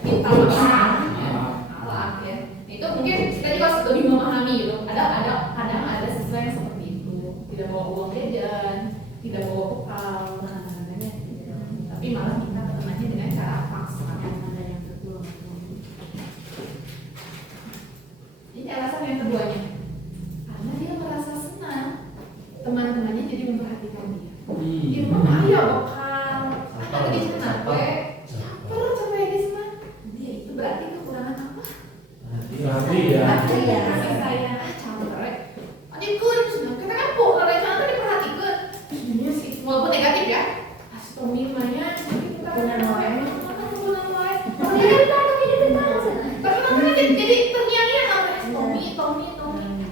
minta maaf ya. Itu mungkin kita juga harus lebih memahami gitu. Kadang ada siswa yang seperti itu, tidak bawa uang jajan, tidak bawa bekal, tapi malah minta ke temannya dengan cara paksa. Ini alasan yang keduanya, karena dia merasa senang teman-temannya jadi memperhatikan dia. Di rumah mah ya bekal, ada lagi capek, capek di sana. Dia itu berarti kekurangan apa? Hati ya. Kasih sayang, capek. Adikun, kita kan kok kalau jangan kan diperhatikan. Ini sih walaupun negatif ya. Tommy mainnya, kita Punya noe. Tapi makanya jadi terngiang-ngiang namanya Tommy.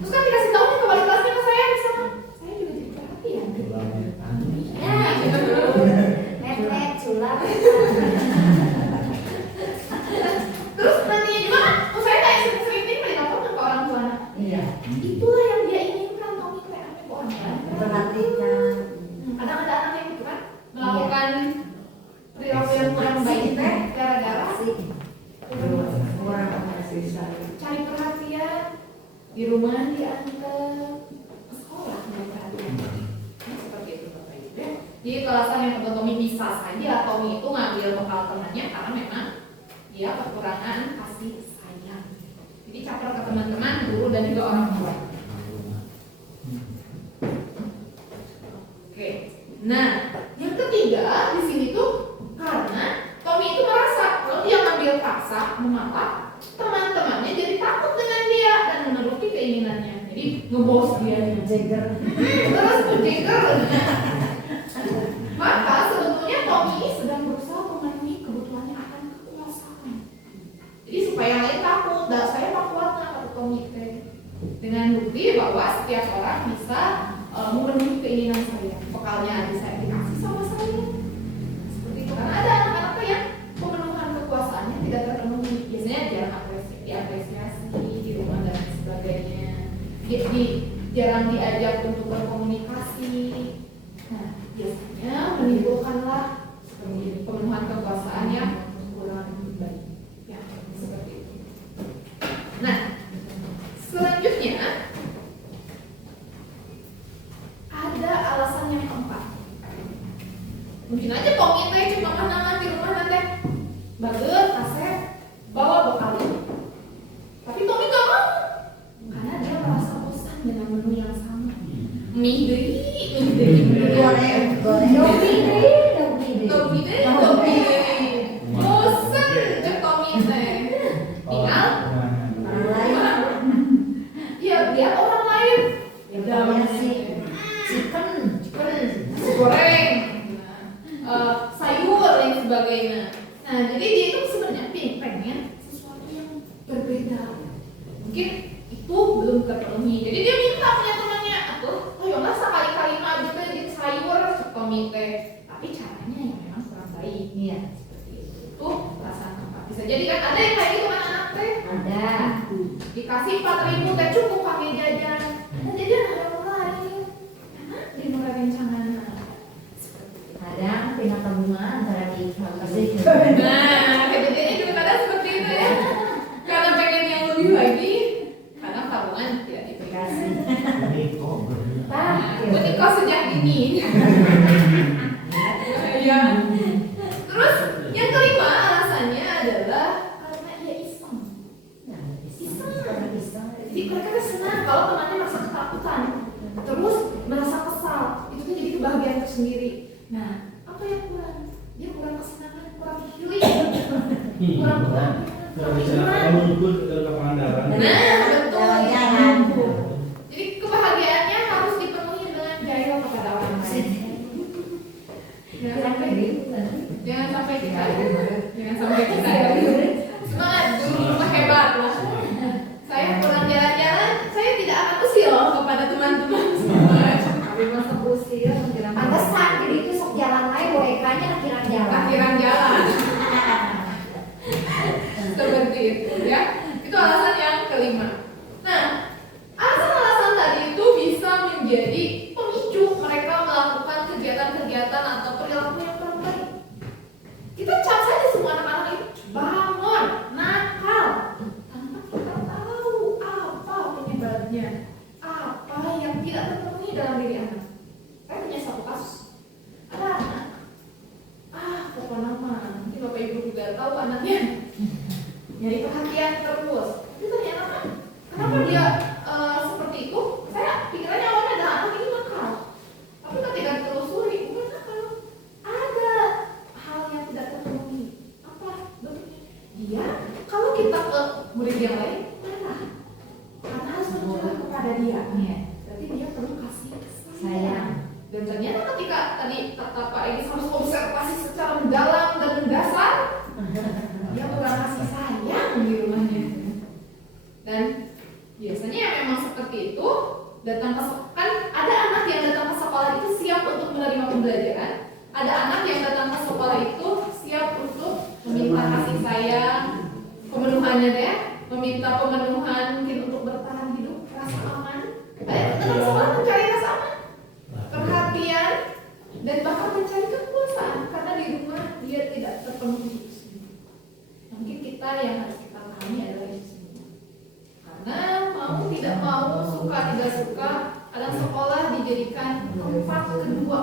Terus kan dikasih tahu nih ke wali kelasnya ke saya di sana. Saya juga jadi perhatian. Ya, gitu. Net sulap. Terus nantinya juga kan, saya kayak sering-sering nih melaporkan ke orang tua anak. Iya. Itulah yang dia inginkan Tommy kayak apa ke orang tua. Perhatikan. Kadang ada anak yang gitu kan melakukan perilaku yang kurang baik teh gara-gara Kurang kasih sayang. cari perhatian di rumah diantar ke sekolah cari perhatian. Nah, seperti itu Bapak Ibu ya. Jadi alasan yang kedua Tommy bisa saja Tommy itu ngambil bekal temannya karena memang dia kekurangan kasih sayang. Jadi caper ke teman-teman, guru dan juga orang tua. Oke. Nah, yang ketiga di sini tuh karena Tommy itu merasa kalau dia ngambil paksa, mengapa teman-temannya jadi takut dengan dia dan menuruti keinginannya. Jadi ngebos dia. Jagger. Terus berjeger. Maka sebetulnya Tommy sedang berusaha memenuhi kebutuhannya akan kekuasaan. Jadi supaya yang lain takut, dan saya tak kuat kata Tommy dengan bukti bahwa setiap orang bisa memenuhi keinginan saya. Bekalnya bisa dikasih sama saya. Seperti itu. Karena ada anak-anak yang pemenuhan kekuasaannya tidak terpenuhi. Biasanya jarang diapresiasi di rumah dan sebagainya. Jarang diajak untuk berkomunikasi. Nah, biasanya menimbulkanlah seperti ini, pemenuhan kekuasaan yang kurang baik. Ya, seperti itu. Nah, selanjutnya ada alasan yang keempat. Mungkin aja Tommy teh cuma kenangan di rumah nanti bagus, asep, bawa bekal ini. Tapi Tommy gak mau karena dia merasa bosan dengan menu yang sama. Mie deui. Bosan cek Tommy teh. Tinggal ya lihat orang lain. Ya udah Si kan kasih 4.000 teh cukup pakai jajan. Ada jajan yang lain. Enak di murah rencangan. Kadang pindah tabungan antara di kasih. Nah, kejadiannya juga kadang seperti itu ya. Karena pengen yang lebih lagi, kadang tabungan tidak dikasih. Menikah sejak dini. Ya. Terus yang kelima alasannya adalah karena ia iseng. Jadi mereka senang kalau temannya merasa ketakutan, terus merasa kesal. Itu kan jadi kebahagiaan tersendiri. Nah, apa yang kurang? Dia kurang kesenangan, kurang healing, kurang Kalau bicara kamu ikut ke Pangandaran. Nah, betul. Jalan-jalan. Jadi kebahagiaannya harus dipenuhi dengan jahil kepada orang lain. Jangan sampai kita, semangat dulu rumah hebat lah. Saya pulang jalan-jalan, saya tidak akan usil kepada teman-teman semua. Tapi masa usir pantesan jadi itu sok jalan lain WK-nya akhiran jalan. Akhiran jalan. Seperti itu ya. Itu alasan yang kelima. Nah, alasan-alasan tadi itu bisa menjadi pemicu mereka melakukan kegiatan-kegiatan atau perilaku yang kurang baik. Kita cap saja semua anak-anak itu bangun, nakal, tanpa kita tahu apa penyebabnya, apa yang tidak terpenuhi dalam diri anak. Saya punya satu kasus. Ada anak, pokok nama, nanti bapak ibu juga tahu anaknya nyari perhatian terus. Itu ternyata kan, kenapa dia seperti itu? Saya pikirannya awalnya adalah anak ini nakal. Tapi ketika ditelusuri, bukan nakal. Ada hal yang tidak terpenuhi. Apa bentuknya? Dia, kalau kita ke murid yang lain, marah. Karena harus mencurah kepada dia. Berarti dia perlu kasih sayang. Dan ternyata ketika tadi kata Pak Egis harus observasi secara mendalam dan mendasar, dia kurang kasih sayang di rumahnya. Dan biasanya yang memang seperti itu datang ke kan ada anak yang datang ke sekolah itu siap untuk menerima pembelajaran, ada anak yang datang ke sekolah itu siap untuk meminta kasih sayang, pemenuhannya deh, meminta pemenuhan mungkin untuk bertahan hidup, rasa aman. Ada yang datang ke sekolah mencari rasa aman, perhatian, dan bahkan mencari kepuasan karena di rumah dia tidak terpenuhi. Mungkin kita yang harus kita pahami adalah itu semua. Karena mau tidak mau, suka tidak suka, kadang sekolah dijadikan tempat kedua,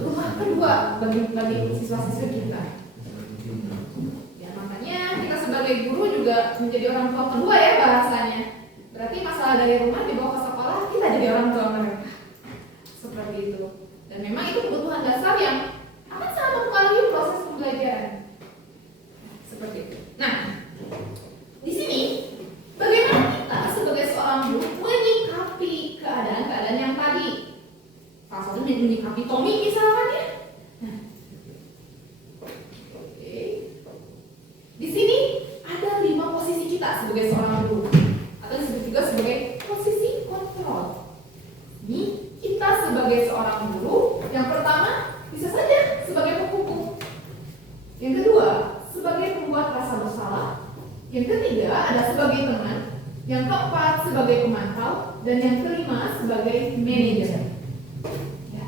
rumah kedua bagi siswa-siswa kita. Ya makanya kita sebagai guru juga menjadi orang tua kedua ya bahasanya. Berarti masalah dari rumah dibawa ke sekolah, kita jadi orang tua mereka. Seperti itu. Dan memang itu kebutuhan dasar yang akan sangat mempengaruhi proses pembelajaran. Seperti itu. Nah, di sini bagaimana kita sebagai seorang guru menyikapi keadaan-keadaan yang tadi? Salah satunya menyikapi Tommy misalkan ya. Nah, oke. Di sini ada 5 posisi kita sebagai seorang guru, atau disebut juga sebagai posisi kontrol. Ini kita sebagai seorang guru, yang pertama bisa saja sebagai penghukum. Yang kedua, sebagai pembuat rasa bersalah. Yang ketiga adalah sebagai teman. Yang keempat sebagai pemantau. Dan yang kelima sebagai manajer. Ya,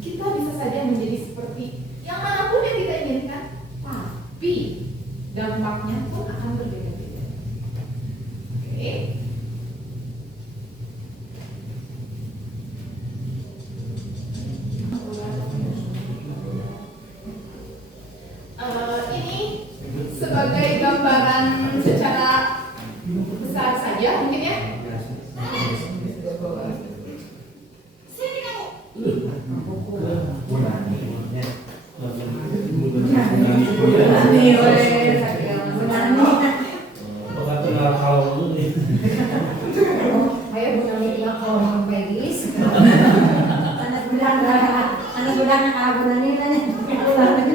kita bisa saja menjadi seperti yang manapun yang kita inginkan, tapi dampaknya pun akan berbeda-beda. Oke. Ini sebagai gambaran secara besar saja mungkin ya. Ayo punya lima kalau Pegis. Anak budang abunannya kan. Ada di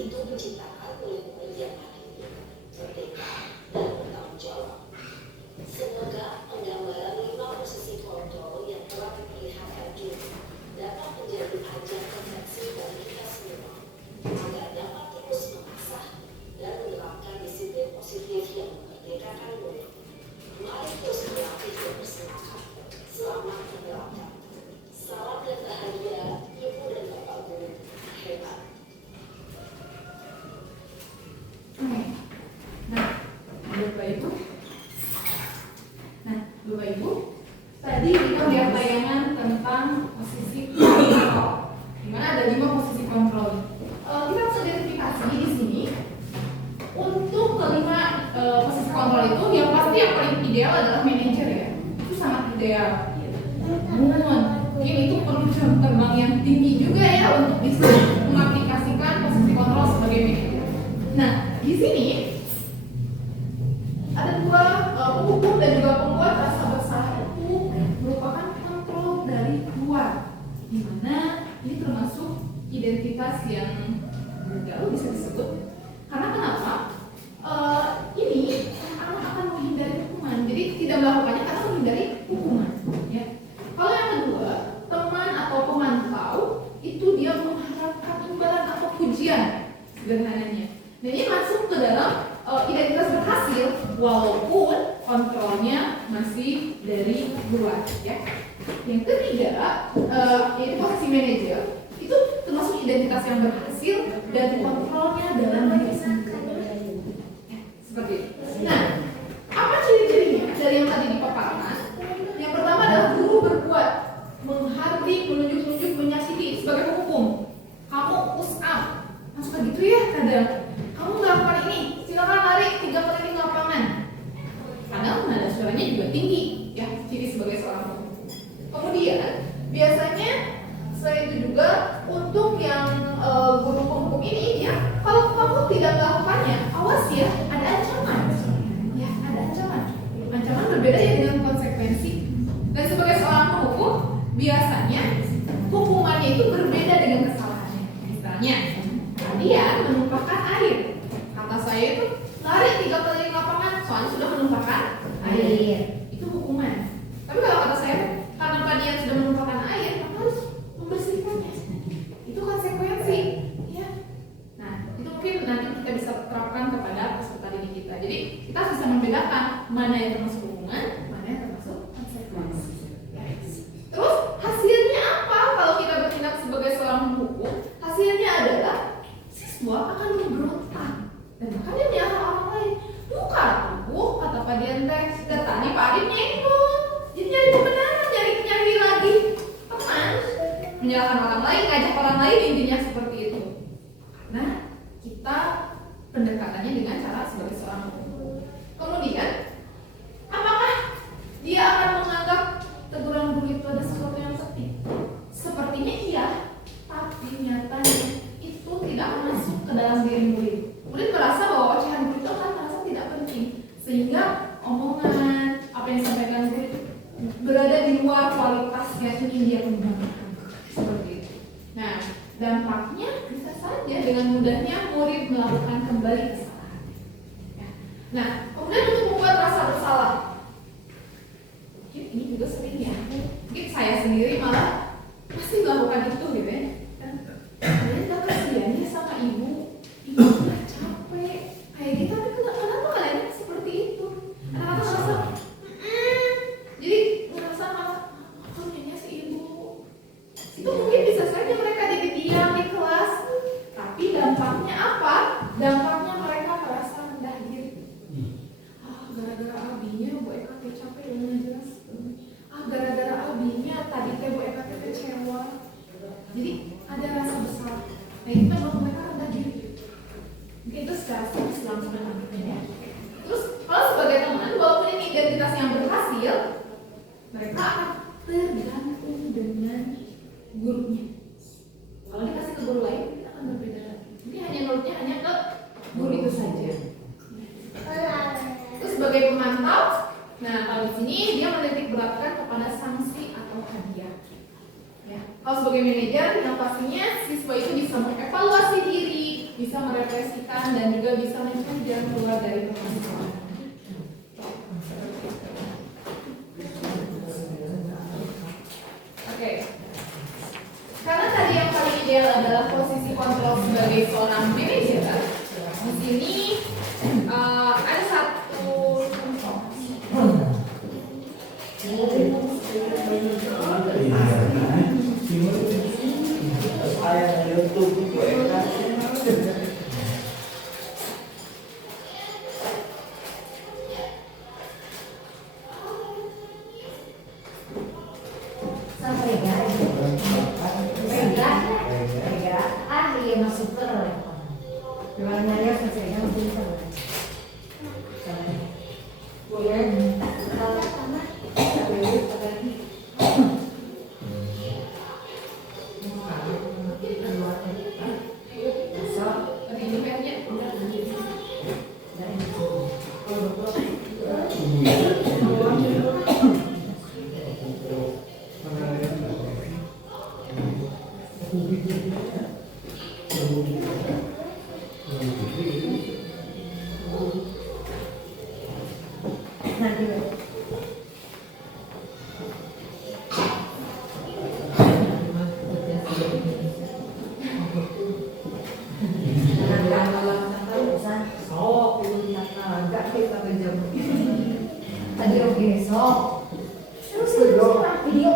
itu menciptakan murid-murid yang mandiri, merdeka, dan bertanggung jawab. Semoga penggambaran 5 posisi kontrol yang telah diperlihatkan ini dapat menjadi ajang refleksi bagi kita semua, agar dapat terus mengasah dan menerapkan disiplin positif yang memerdekakan murid. Mari terus berlatih dan bersemangat. Selamat menerapkan. Salam dan bahagia, Ibu dan Bapak Guru. Hebat. Bapak Ibu, tadi kita lihat tayangan tentang posisi kontrol, di mana ada 5 posisi kontrol. Kita harus identifikasi di sini untuk kelima posisi kontrol itu yang pasti yang paling ideal adalah manajer ya, itu sangat ideal. Namun ini itu perlu jam terbang yang tinggi juga ya untuk bisa mengaplikasikan posisi kontrol sebagai manajer. Nah di sini ada 2 penghukum dan juga pembuat rasa bersalah itu merupakan kontrol dari luar, di mana ini termasuk identitas yang gagal bisa disebut. Karena kenapa? Ini anak akan menghindari hukuman, jadi tidak melakukannya karena menghindari hukuman. Ya. Kalau yang kedua, teman atau pemantau itu dia mengharapkan imbalan atau pujian, sederhananya. Dan ini masuk ke dalam identitas berhasil walaupun kontrolnya masih dari luar ya. Yang ketiga ini posisi manajer itu termasuk identitas yang berhasil dan kontrolnya dalam diri sendiri ya, seperti itu. Nah apa ciri-cirinya dari yang tadi dipaparkan? Yang pertama adalah guru berbuat menghardik, menunjuk-nunjuk, menyakiti sebagai hukum. Kamu push up, suka gitu ya kadang. Kamu melakukan ini, silakan lari 3 keliling lapangan. Padahal nada suaranya juga tinggi, ya, ciri sebagai seorang penghukum. Kemudian biasanya selain itu juga untuk yang guru penghukum ini, ya, kalau kamu tidak melakukannya, awas ya, ada ancaman. Ya, ada ancaman. Ancaman berbeda ya dengan konsekuensi. Dan sebagai seorang penghukum, biasanya hukumannya itu berbeda dengan kesalahannya. Misalnya, kalian menumpahkan air. Kata saya itu lari 3 keliling lapangan soalnya sudah menumpahkan air. Itu hukuman. Tapi kalau kata saya karena kalian sudah menumpahkan air, maka harus membersihkannya. Itu konsekuensi, ya. Nah, itu mungkin nanti kita bisa terapkan kepada peserta didik kita. Jadi kita bisa membedakan mana yang termasuk hukuman, mana yang termasuk konsekuensi. Ya. Terus hasilnya apa kalau kita bertindak sebagai seorang penghukum? Hasilnya adalah siswa akan memberontak dan bahkan dia menyalahkan orang lain. Bukan aku, kata Pak Diantek, dan tadi Pak Arif nyenggol. Jadi nyari kebenaran, nyari lagi teman, menyalahkan orang lain, ngajak orang lain, intinya seperti itu. Nah, kita pendekatannya dengan cara sebagai seorang penghukum. Kemudian, apakah dia akan menganggap teguran guru itu ada sesuatu yang penting? Sepertinya iya, tapi nyatanya itu tidak masuk ke dalam diri murid. Murid merasa bahwa ocehan guru itu akan merasa tidak penting, sehingga omongan apa yang disampaikan guru itu berada di luar kualitas yang ingin dia kembangkan. Seperti itu. Nah, dampaknya bisa saja dengan mudahnya murid melakukan kembali kesalahan. Ya. Nah, kemudian untuk membuat rasa bersalah, mungkin ini juga sering ya. Mungkin saya sendiri malah pasti melakukan itu gitu ya. Kalian gak kasihan ya sama ibu udah capek kayak gitu, tapi kenapa kalian seperti itu? Anak-anak merasa jadi merasa malah punya si ibu itu mungkin bisa saja mereka jadi diam di kelas, tapi dampaknya apa? Dampaknya mereka merasa rendah diri. Gara-gara abinya Bu Eka capek dengan jelas. Gara-gara abinya tadi Bu Eka kecewa. Jadi ada rasa bersalah. Nah itu membuat mereka rendah diri. Mungkin itu secara psikis langsung ya. Terus kalau sebagai teman, walaupun ini identitas yang berhasil, mereka akan tergantung dengan gurunya. Kalau dikasih ke guru lain, kita akan berbeda lagi. Ini hanya nurutnya hanya ke guru itu saja. Terus sebagai pemantau, nah kalau di sini dia menitik beratkan kepada sanksi atau hadiah. Ya. Kalau sebagai manajer, yang pastinya siswa itu bisa mengevaluasi diri, bisa merepresikan dan juga bisa mencari jalan keluar dari permasalahan. Oke. Karena tadi yang paling ideal adalah posisi kontrol sebagai seorang manajer, di sini ada satu contoh. Sampai Rega. Ah iya masuk ke Jualan Maria selesai mungkin sama. Boleh. Kalau sama tadi oke besok. Terus video.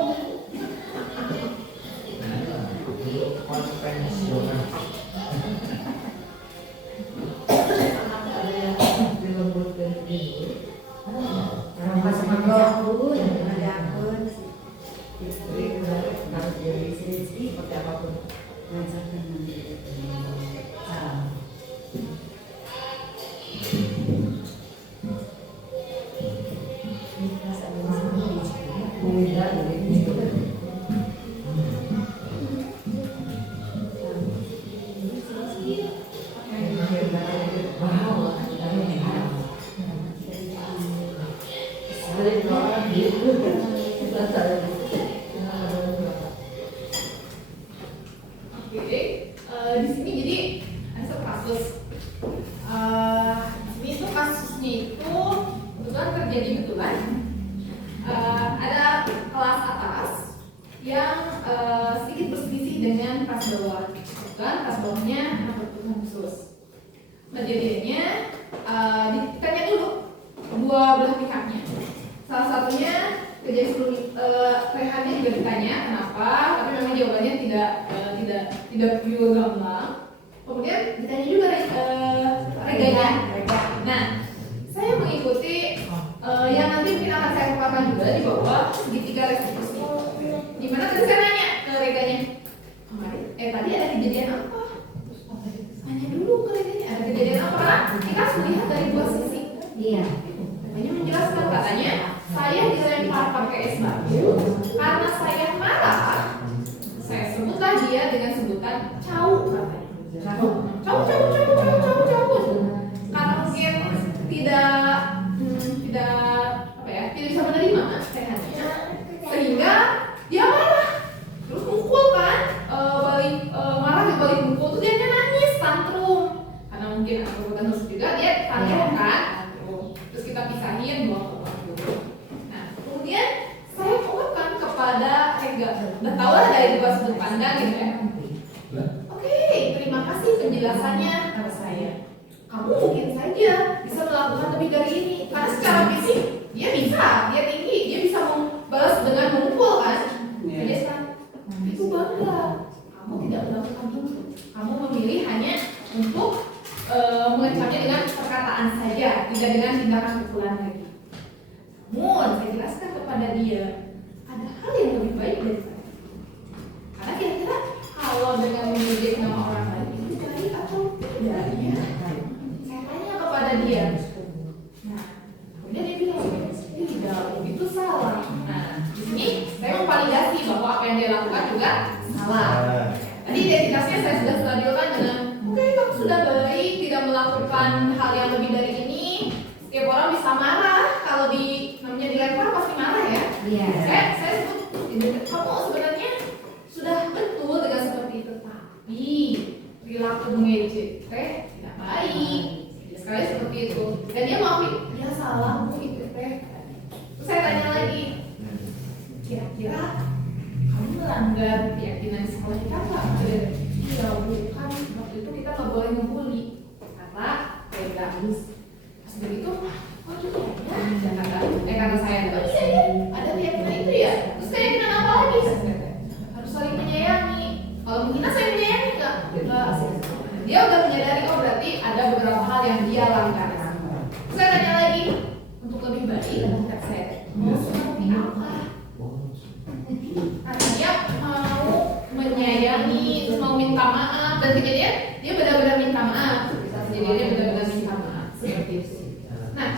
Di sini jadi ada satu kasus. Di sini tuh kasusnya itu kebetulan terjadi ada kelas atas yang sedikit berselisih dengan kelas bawah. Kebetulan kelas bawahnya anak berkebutuhan khusus. Kejadiannya ditanya dulu dua belah pihaknya. Salah satunya kejadian rehannya juga ditanya kenapa, tapi memang jawabannya tidak juga gamblang. Kemudian ditanya juga reganya. Nah, saya mengikuti yang nanti mungkin akan saya paparkan juga di bawah segitiga restitusi. Dimana tadi saya nanya ke reganya, tadi ada kejadian apa? Tanya dulu ke reganya, ada kejadian apa? Karena kita harus melihat dari dua sisi. Iya. Reganya menjelaskan katanya, saya dilempar pakai es batu karena saya marah. Saya sebutlah dia dengan sebutan cau katanya. Cau. Karena mungkin tidak bisa menerima rehannya, sehingga dia marah. Terus mukul kan, marah di balik mukul tuh dia nangis tantrum. Karena mungkin aku bukan harus juga dia tantrum kan. Terus kita pisahin bawa ke. Nah, kemudian saya ungkapkan kepada Rega. Udah tahu lah dari dua sudut pandang gitu ya. Oke, terima kasih penjelasannya kata saya. Kamu mungkin saja bisa melakukan lebih dari ini. Karena secara fisik dia tinggi, dia bisa membalas dengan memukul kan. Jadi sekarang itu bangga. Kamu tidak melakukan itu. Kamu memilih hanya untuk mengecamnya dengan perkataan saja, tidak dengan tindakan pukulan lagi. Namun saya jelaskan kepada dia ada hal yang lebih baik dari saya. Karena kira-kira kalau dengan mengejek nama orang lain itu baik atau tidak ya? Saya tanya kepada dia. Nah, kemudian dia bilang, tidak, itu salah. Nah, di sini saya memvalidasi bahwa apa yang dia lakukan juga salah. Tadi identitasnya saya sudah stabilkan dengan oke, kamu sudah baik, tidak melakukan hal yang lebih dari ini. Setiap orang bisa marah, kalau namanya dilempar pasti marah ya. Iya. Saya sebut, kamu sebenarnya sudah betul dengan seperti itu, tapi perilaku mengejek tidak baik. Sekali seperti itu. Dan dia maafin, ya salah bu itu teh. Terus saya tanya lagi, kira-kira kamu melanggar keyakinan sekolah kita nggak? Iya bu, kan waktu itu kita nggak boleh ngebully karena beda pas begitu. Oh iya ya, kata saya, oh iya ada keyakinan itu ya. Terus keyakinan apa lagi? Harus saling menyayangi. Kalau menghina saya menyayangi nggak? Dia udah menyadari, oh berarti ada beberapa hal yang dia langgar. Saya tanya lagi, untuk lebih baik, kata saya, mau seperti apa? Karena dia mau menyayangi, terus mau minta maaf, dan kejadian dia benar-benar minta maaf. Jadi dia benar-benar minta maaf seperti itu. Nah,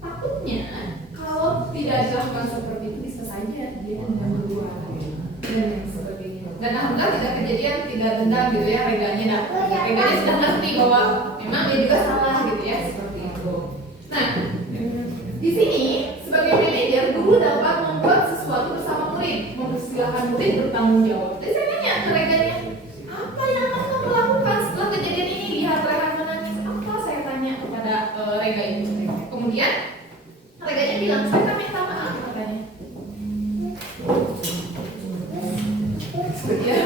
takutnya kalau tidak dilakukan seperti itu bisa saja dia dendam berdua dan seperti itu. Dan alhamdulillah tidak kejadian, tidak dendam gitu ya, reganya sudah ngerti bahwa memang dia juga salah gitu ya, seperti itu. Nah, di sini sebagai manajer guru dapat membuat sesuatu bersama murid, mempersilahkan murid bertanggung jawab. Jadi saya tanya ke reganya, apa yang akan kamu lakukan setelah kejadian ini? Lihat Regan menangis, apa saya tanya kepada Rega itu. Kemudian reganya bilang, saya akan minta maaf katanya. Ya.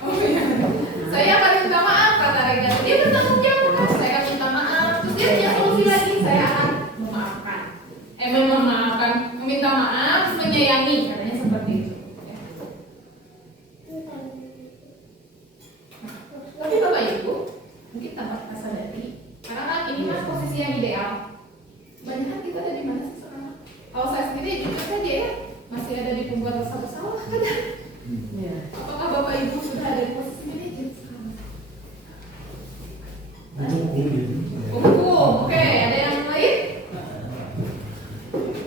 Oh iya. Saya akan minta maaf kata Rega. Dia bertanggung jawab kan. Saya akan minta maaf. Terus dia punya solusi lagi. Saya akan memaafkan. Memaafkan, meminta maaf, menyayangi. Katanya seperti itu. Tapi Bapak Ibu, mungkin tanpa kita sadari, karena kan ini mas posisi yang ideal. Banyak kan kita ada di mana sih sekarang? Kalau saya sendiri jujur saja ya, masih ada di pembuat rasa bersalah kan? Apakah Bapak Ibu sudah ada di posisi manajer sekarang? Oke, ada yang lain?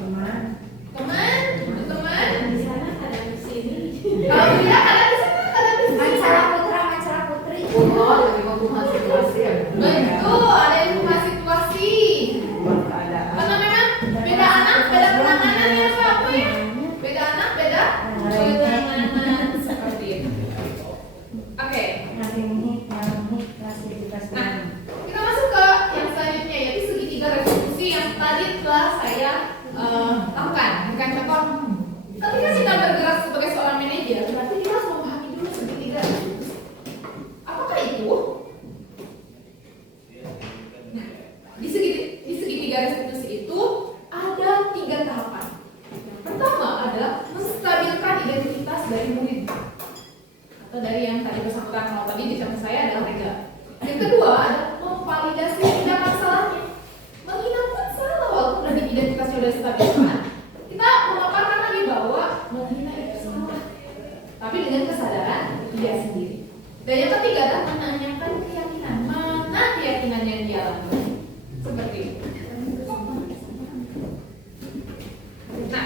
Teman. Di sana ada di sini. Kalau tidak ada di sana, ada di sini. Masalah putri. Oh, dari pembunuhan situasi ya. Betul, ada yang situasi. Karena memang beda anak, beda penanganan ya Pak, apa ya? Beda anak, beda penanganan seperti itu. Oke. Nah, kita masuk ke yang selanjutnya yaitu segitiga restitusi yang tadi telah saya lakukan. Bukan contoh. Ketika kita bergerak sebagai seorang manajer, berarti kita harus memahami dulu segitiga restitusi. Apakah itu? Nah, di segitiga restitusi itu ada 3 tahapan. Yang pertama adalah menstabilkan identitas dari murid atau dari yang tadi bersangkutan. Kalau tadi di contoh saya adalah Rega. Yang kedua adalah memvalidasi tindakan salahnya. Menghina pun salah walaupun dari identitasnya sudah stabilkan. Kita memaparkan lagi bahwa menghina itu salah, tapi dengan kesadaran dia sendiri. Dan yang ketiga adalah menanyakan keyakinan. Mana keyakinan yang dia lakukan? Seperti itu. Nah,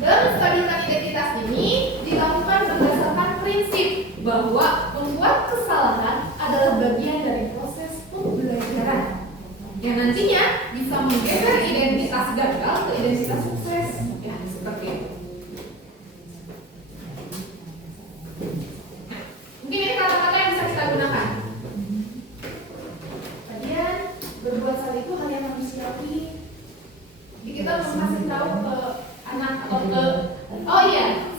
dalam menstabilkan identitas ini dilakukan berdasarkan prinsip bahwa membuat kesalahan adalah bagian dari proses pembelajaran yang nantinya bisa menggeser identitas gagal ke identitas sukses. Ya, seperti itu. Nah, mungkin ini kata-kata yang bisa kita gunakan. Kemudian berbuat salah itu hal yang manusiawi. Jadi kita masih tahu ke anak atau ke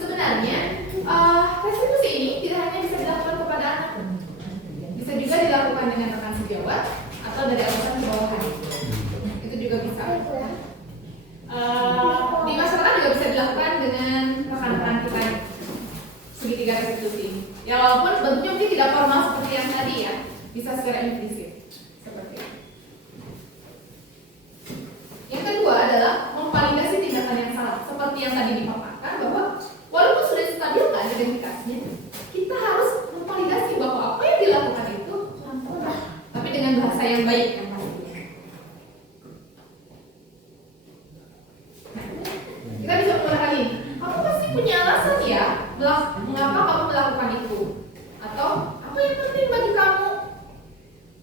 sebenarnya restitusi ini tidak hanya bisa dilakukan kepada anak, bisa juga dilakukan dengan rekan sejawat atau dari atasan ke bawahan. Itu juga bisa. Di masyarakat juga bisa dilakukan dengan rekan-rekan kita segitiga restitusi. Ya walaupun bentuknya mungkin tidak formal seperti yang tadi ya, bisa secara implisit seperti itu. Yang kedua adalah memvalidasi tindakan yang salah. Seperti yang tadi dipaparkan bahwa walaupun sudah stabilkan identitasnya, kita harus memvalidasi bahwa apa yang dilakukan itu kurang, tapi dengan bahasa yang baik yang pastinya. Nah, kita bisa menggunakan ini. Kamu pasti punya alasan ya, mengapa kamu melakukan itu, atau apa yang penting bagi kamu.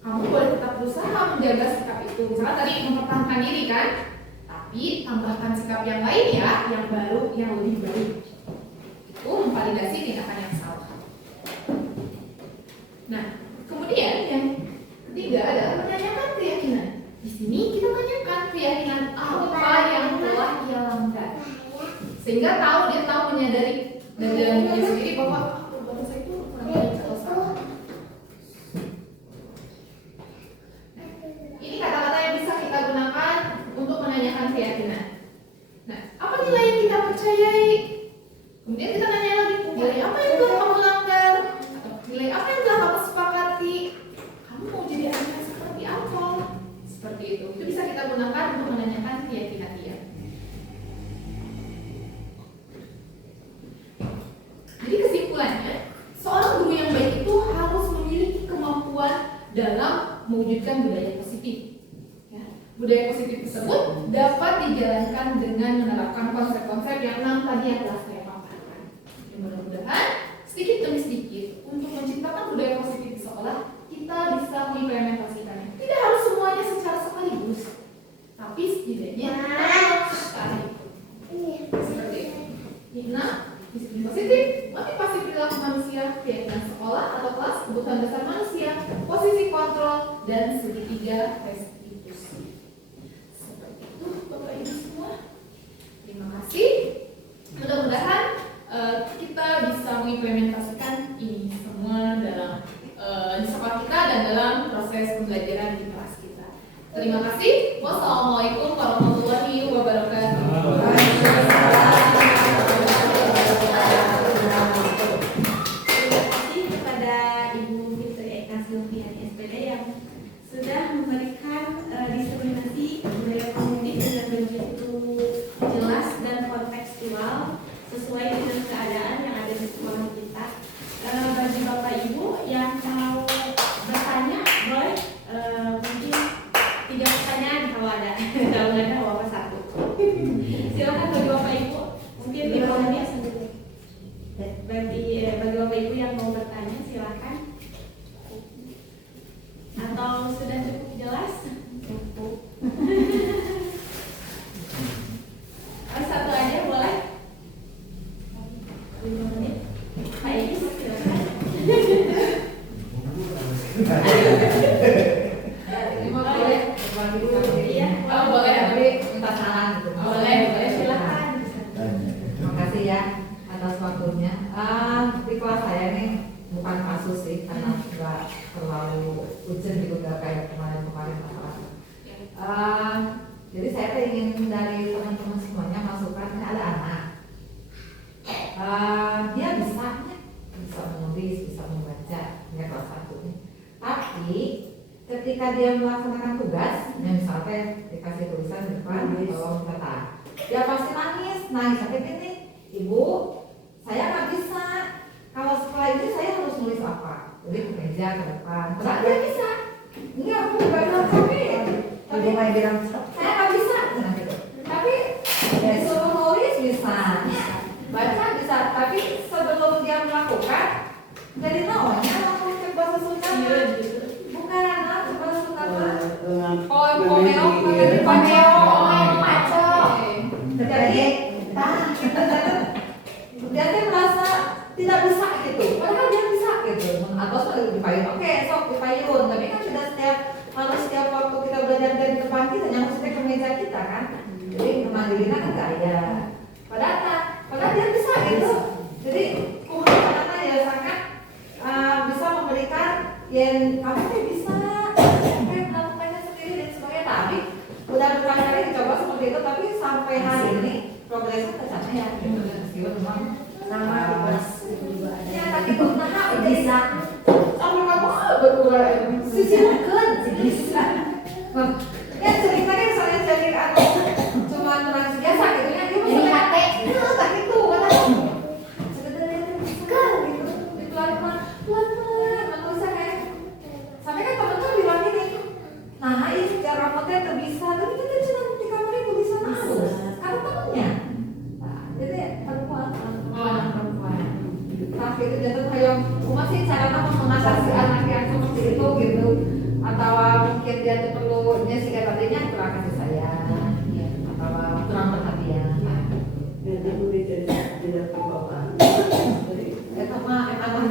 Kamu boleh tetap berusaha menjaga sikap itu. Misalnya tadi mempertahankan diri kan, tapi tambahkan sikap yang lain ya, yang baru, yang lebih baik. Itu memvalidasi tindakan yang salah. Nah, kemudian yang ketiga adalah menanyakan keyakinan. Di sini kita tanyakan keyakinan apa yang telah ia langgar, sehingga dia tahu menyadari dan dalam dirinya sendiri bahwa perbuatan saya itu kurang baik atau salah. Ini kata-kata yang bisa kita gunakan untuk menanyakan keyakinan. Nah, apa nilai yang kita percayai? Kemudian kita tanya lagi, nilai apa yang telah kamu langgar? Atau nilai apa yang telah kamu sepakati? Kamu mau jadi anak yang seperti apa? Seperti itu. Itu bisa kita gunakan untuk menanyakan keyakinan dia. Jadi kesimpulannya, seorang guru yang baik itu harus memiliki kemampuan dalam mewujudkan budaya positif. Ya, budaya positif tersebut dapat dijalankan dengan menerapkan konsep-konsep yang 6 tadi yang telah saya paparkan. Mudah-mudahan sedikit demi sedikit untuk menciptakan budaya positif di sekolah kita bisa mengimplementasikannya. Tidak harus semuanya secara sekaligus, tapi setidaknya sekali. Seperti itu. Nah, disiplin positif, motivasi perilaku manusia, keyakinan sekolah atau kelas, kebutuhan dasar manusia, posisi kontrol, dan segitiga restitusi. Seperti itu, Bapak Ibu semua. Terima kasih. Mudah-mudahan kita bisa mengimplementasikan ini semua dalam di sekolah kita dan dalam proses pembelajaran di kelas kita. Terima kasih. Wassalamualaikum warahmatullahi wabarakatuh. Terima kasih kepada Ibu Fitri Eka Silviani SPD yang sudah memberikan diskriminasi budaya komunitif dengan begitu jelas dan kontekstual sesuai dengan keadaan yang ada di sekolah kita. Bagi Bapak Ibu yang mau bertanya, boleh mungkin 3 pertanyaan kalau ada. Kalau nggak ada, Bapak 1. Silakan bagi Bapak Ibu, mungkin 5 menit. Bagi Bapak Ibu yang mau bertanya, silakan. Atau sudah cukup jelas? Cukup. Satu aja boleh? 5 menit. Pak Edi, silakan. Iya, boleh, tapi minta saran gitu. boleh silakan. Terima kasih ya atas waktunya. Di kelas saya ini bukan kasus sih, karena nggak terlalu urgent gitu, nggak kayak kemarin masalah. Jadi saya ingin dari teman-teman semuanya masukan, ada anak, dia bisa menulis, bisa membaca, ya kelas 1 nih. Tapi ketika dia melaksanakan tugas, misalnya dikasih tulisan di depan bahwa kata, dia pasti nangis sampai gini, Ibu, saya nggak bisa. Kalau setelah ini saya harus nulis apa? Jadi ke meja, ke depan. Padahal dia bisa. Enggak, aku nggak bilang tapi main bilang saya nggak bisa. Nah, gitu. Tapi disuruh nulis bisa, baca bisa. Tapi sebelum dia melakukan, jadi namanya langsung ke bahasa Sunda. Bukan, bahasa Sunda. Komeo, maco. Jadi, dia merasa tidak bisa gitu, padahal dia bisa gitu. Atau sudah dipayun, oke, sok dipayun. Tapi kan tidak setiap waktu kita belajar dari depan kita, yang maksudnya ke meja kita kan. Jadi kemandirian kan gaya. Padahal dia bisa gitu. Jadi karena dia sangat bisa memberikan yang kamu bisa, melakukannya sendiri dan sebagainya. Tapi udah berkali-kali dicoba seperti itu, tapi sampai hari ini progresnya tercapai ya. Meskipun memang nama di kelas juga ada. Ya, tapi berusaha bisa. Sampai kamu berkurang. Sisi bukan, bisa. Ya cerita kan saya cerita cuma menangis biasa gitu ya. Dia masih hati. Tak itu katanya. Sebenarnya bisa gitu. Pelan-pelan manusia kayak. Sampai kan teman-teman bilang gini. Nah, ini cara motor itu bisa, tapi kita cuma di kamar itu bisa harus. Karena temennya. Nah, jadi perempuan. Nah, itu jatuh kayak masih cara mengatasi anak yang seperti itu gitu. Atau mungkin dia tuh perlu sehingga tadinya kurang kasih sayang, atau kurang perhatian. Jadi boleh tidak apa-apa. Itu mah emang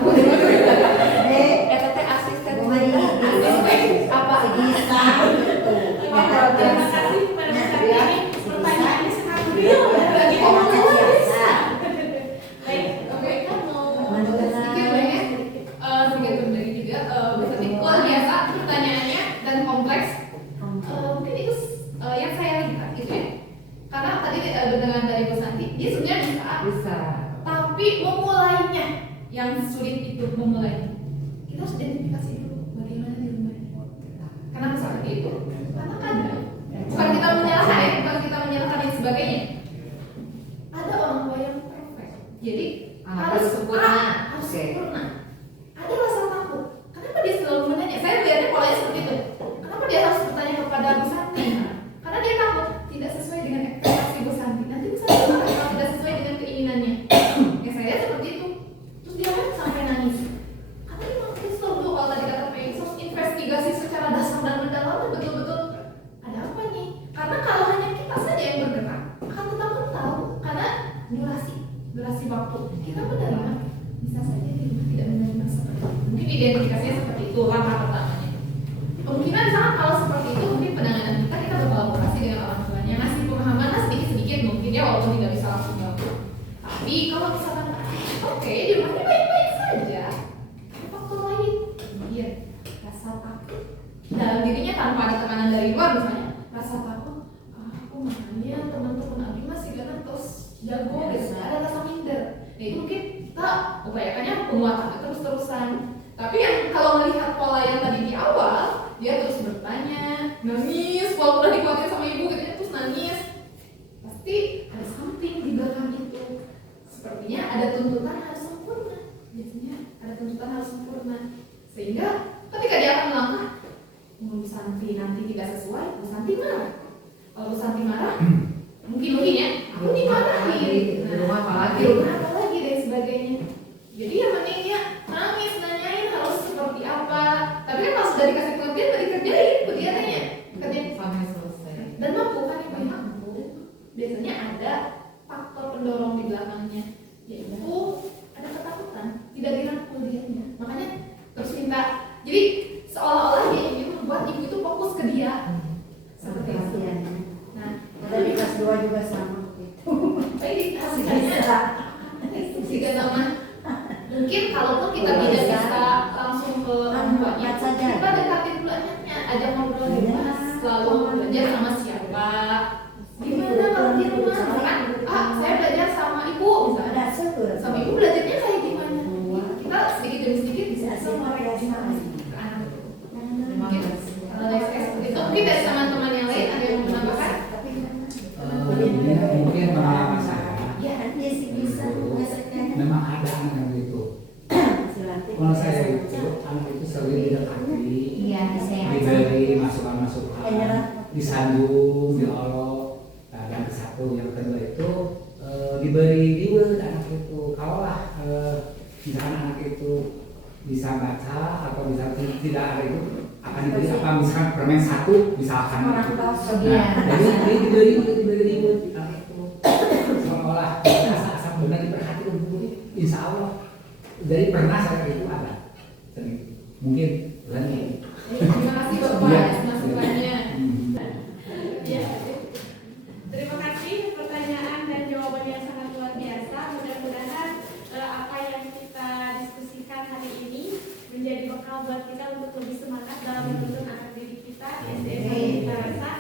sesulit itu memulai? Kita harus identifikasi dulu bagaimana di rumahnya. Kenapa seperti itu? Karena kadang bukan kita menyalahkan ya, bukan kita menyalahkan dan sebagainya. Ada orang tua yang perfect, jadi harus sempurna. harus Oke. sempurna. Ada rasa takut. Kenapa dia selalu menanya? Saya melihatnya polanya seperti itu. Kenapa dia harus bertanya kepada Bu Santi? Karena dia takut tidak sesuai dengan ekspektasi Bu Santi. Nanti Bu Santi marah kalau tidak sesuai dengan keinginannya. Ya saya lihat seperti itu. Terus dia kan sampai nangis. Karena memang kita tahu kalau tadi kata Peggy, harus investigasi secara dasar dan mendalam dan betul-betul ada apa nih? Karena kalau hanya kita saja yang bergerak, akan tetap tahu karena durasi waktu kita menerima bisa saja di rumah tidak menerima seperti itu. Mungkin identifikasinya seperti itu langkah pertamanya. Kemungkinan misalkan kalau seperti itu mungkin penanganan kita berkolaborasi dengan orang tuanya, ngasih pemahaman sedikit-sedikit mungkin ya walaupun tidak bisa langsung jawab. Tapi kalau misalkan oke di rumahnya baik-baik saja, ada faktor lain, kemudian rasa takut dalam dirinya tanpa ada tekanan dari luar misalnya rasa takut aku makanya teman-teman Abi masih gana terus jago gitu, ada rasa minder. Nah itu mungkin kita upayakannya penguatannya terus-terusan. Tapi yang kalau melihat pola yang tadi di awal, dia terus bertanya, nangis, walaupun udah dikuatin sama ibu gitu ya, terus nangis. Pasti ada something di belakang itu. Sepertinya ada tuntutan harus sempurna. Biasanya ada tuntutan harus sempurna. Sehingga ketika dia akan melangkah, Bu Santi nanti tidak sesuai, Bu Santi marah. Kalau Bu Santi marah, mungkin ya, aku dimarahin. Di rumah apa lagi? Di rumah apa lagi dan sebagainya. Jadi yang penting dia nangis, nanyain harus seperti apa. Tapi kan kalau sudah dikasih pengertian, nggak dikerjain kegiatannya. Kerjain Sampai selesai. dan mampu kan ibu yang mampu. Biasanya ada faktor pendorong di belakangnya, yaitu ada ketakutan, tidak dirangkul dianya. Makanya terus minta. Jadi seolah-olah dia ingin membuat ibu itu fokus ke dia. Seperti itu. Perhatiannya. Nah, Ada di kelas 2 juga sama gitu. baik hasilnya juga sama. Mungkin kalaupun kita tidak bisa langsung ke orang tuanya, kita dekatin dulu anaknya, ajak ngobrol di rumah, lalu belajar sama siapa, gimana kalau di rumah, misalkan, saya belajar sama ibu, misalnya, sama ibu belajarnya kayak gimana, kita sedikit demi sedikit bisa semua ke anak itu. Mungkin kalau dari saya seperti itu, mungkin dari teman-teman yang lain ada yang mau menambahkan? Mungkin pengalaman saya Ya, Dia sih bisa menyelesaikan. memang ada anak yang begitu. Kalau saya itu anak itu sering didekati, Iya, disayang. diberi masukan-masukan, disandung, diolok. Nah, yang ke satu, yang kedua itu diberi reward anak itu. Kalau lah misalkan anak itu bisa baca atau bisa tidak ada itu akan diberi apa misalkan permen satu misalkan. Orang tua Nah, sebagian. jadi diberi reward anak itu. Seolah asal benar diperhatikan dulu, insya Allah. Dari pernah saya itu ada, mungkin lagi. terima kasih Bapak Iya. atas masukannya. Ya. Terima kasih pertanyaan dan jawabannya sangat luar biasa. Mudah-mudahan apa yang kita diskusikan hari ini menjadi bekal buat kita untuk lebih semangat dalam menuntun anak didik kita SDN Cinta Rasa.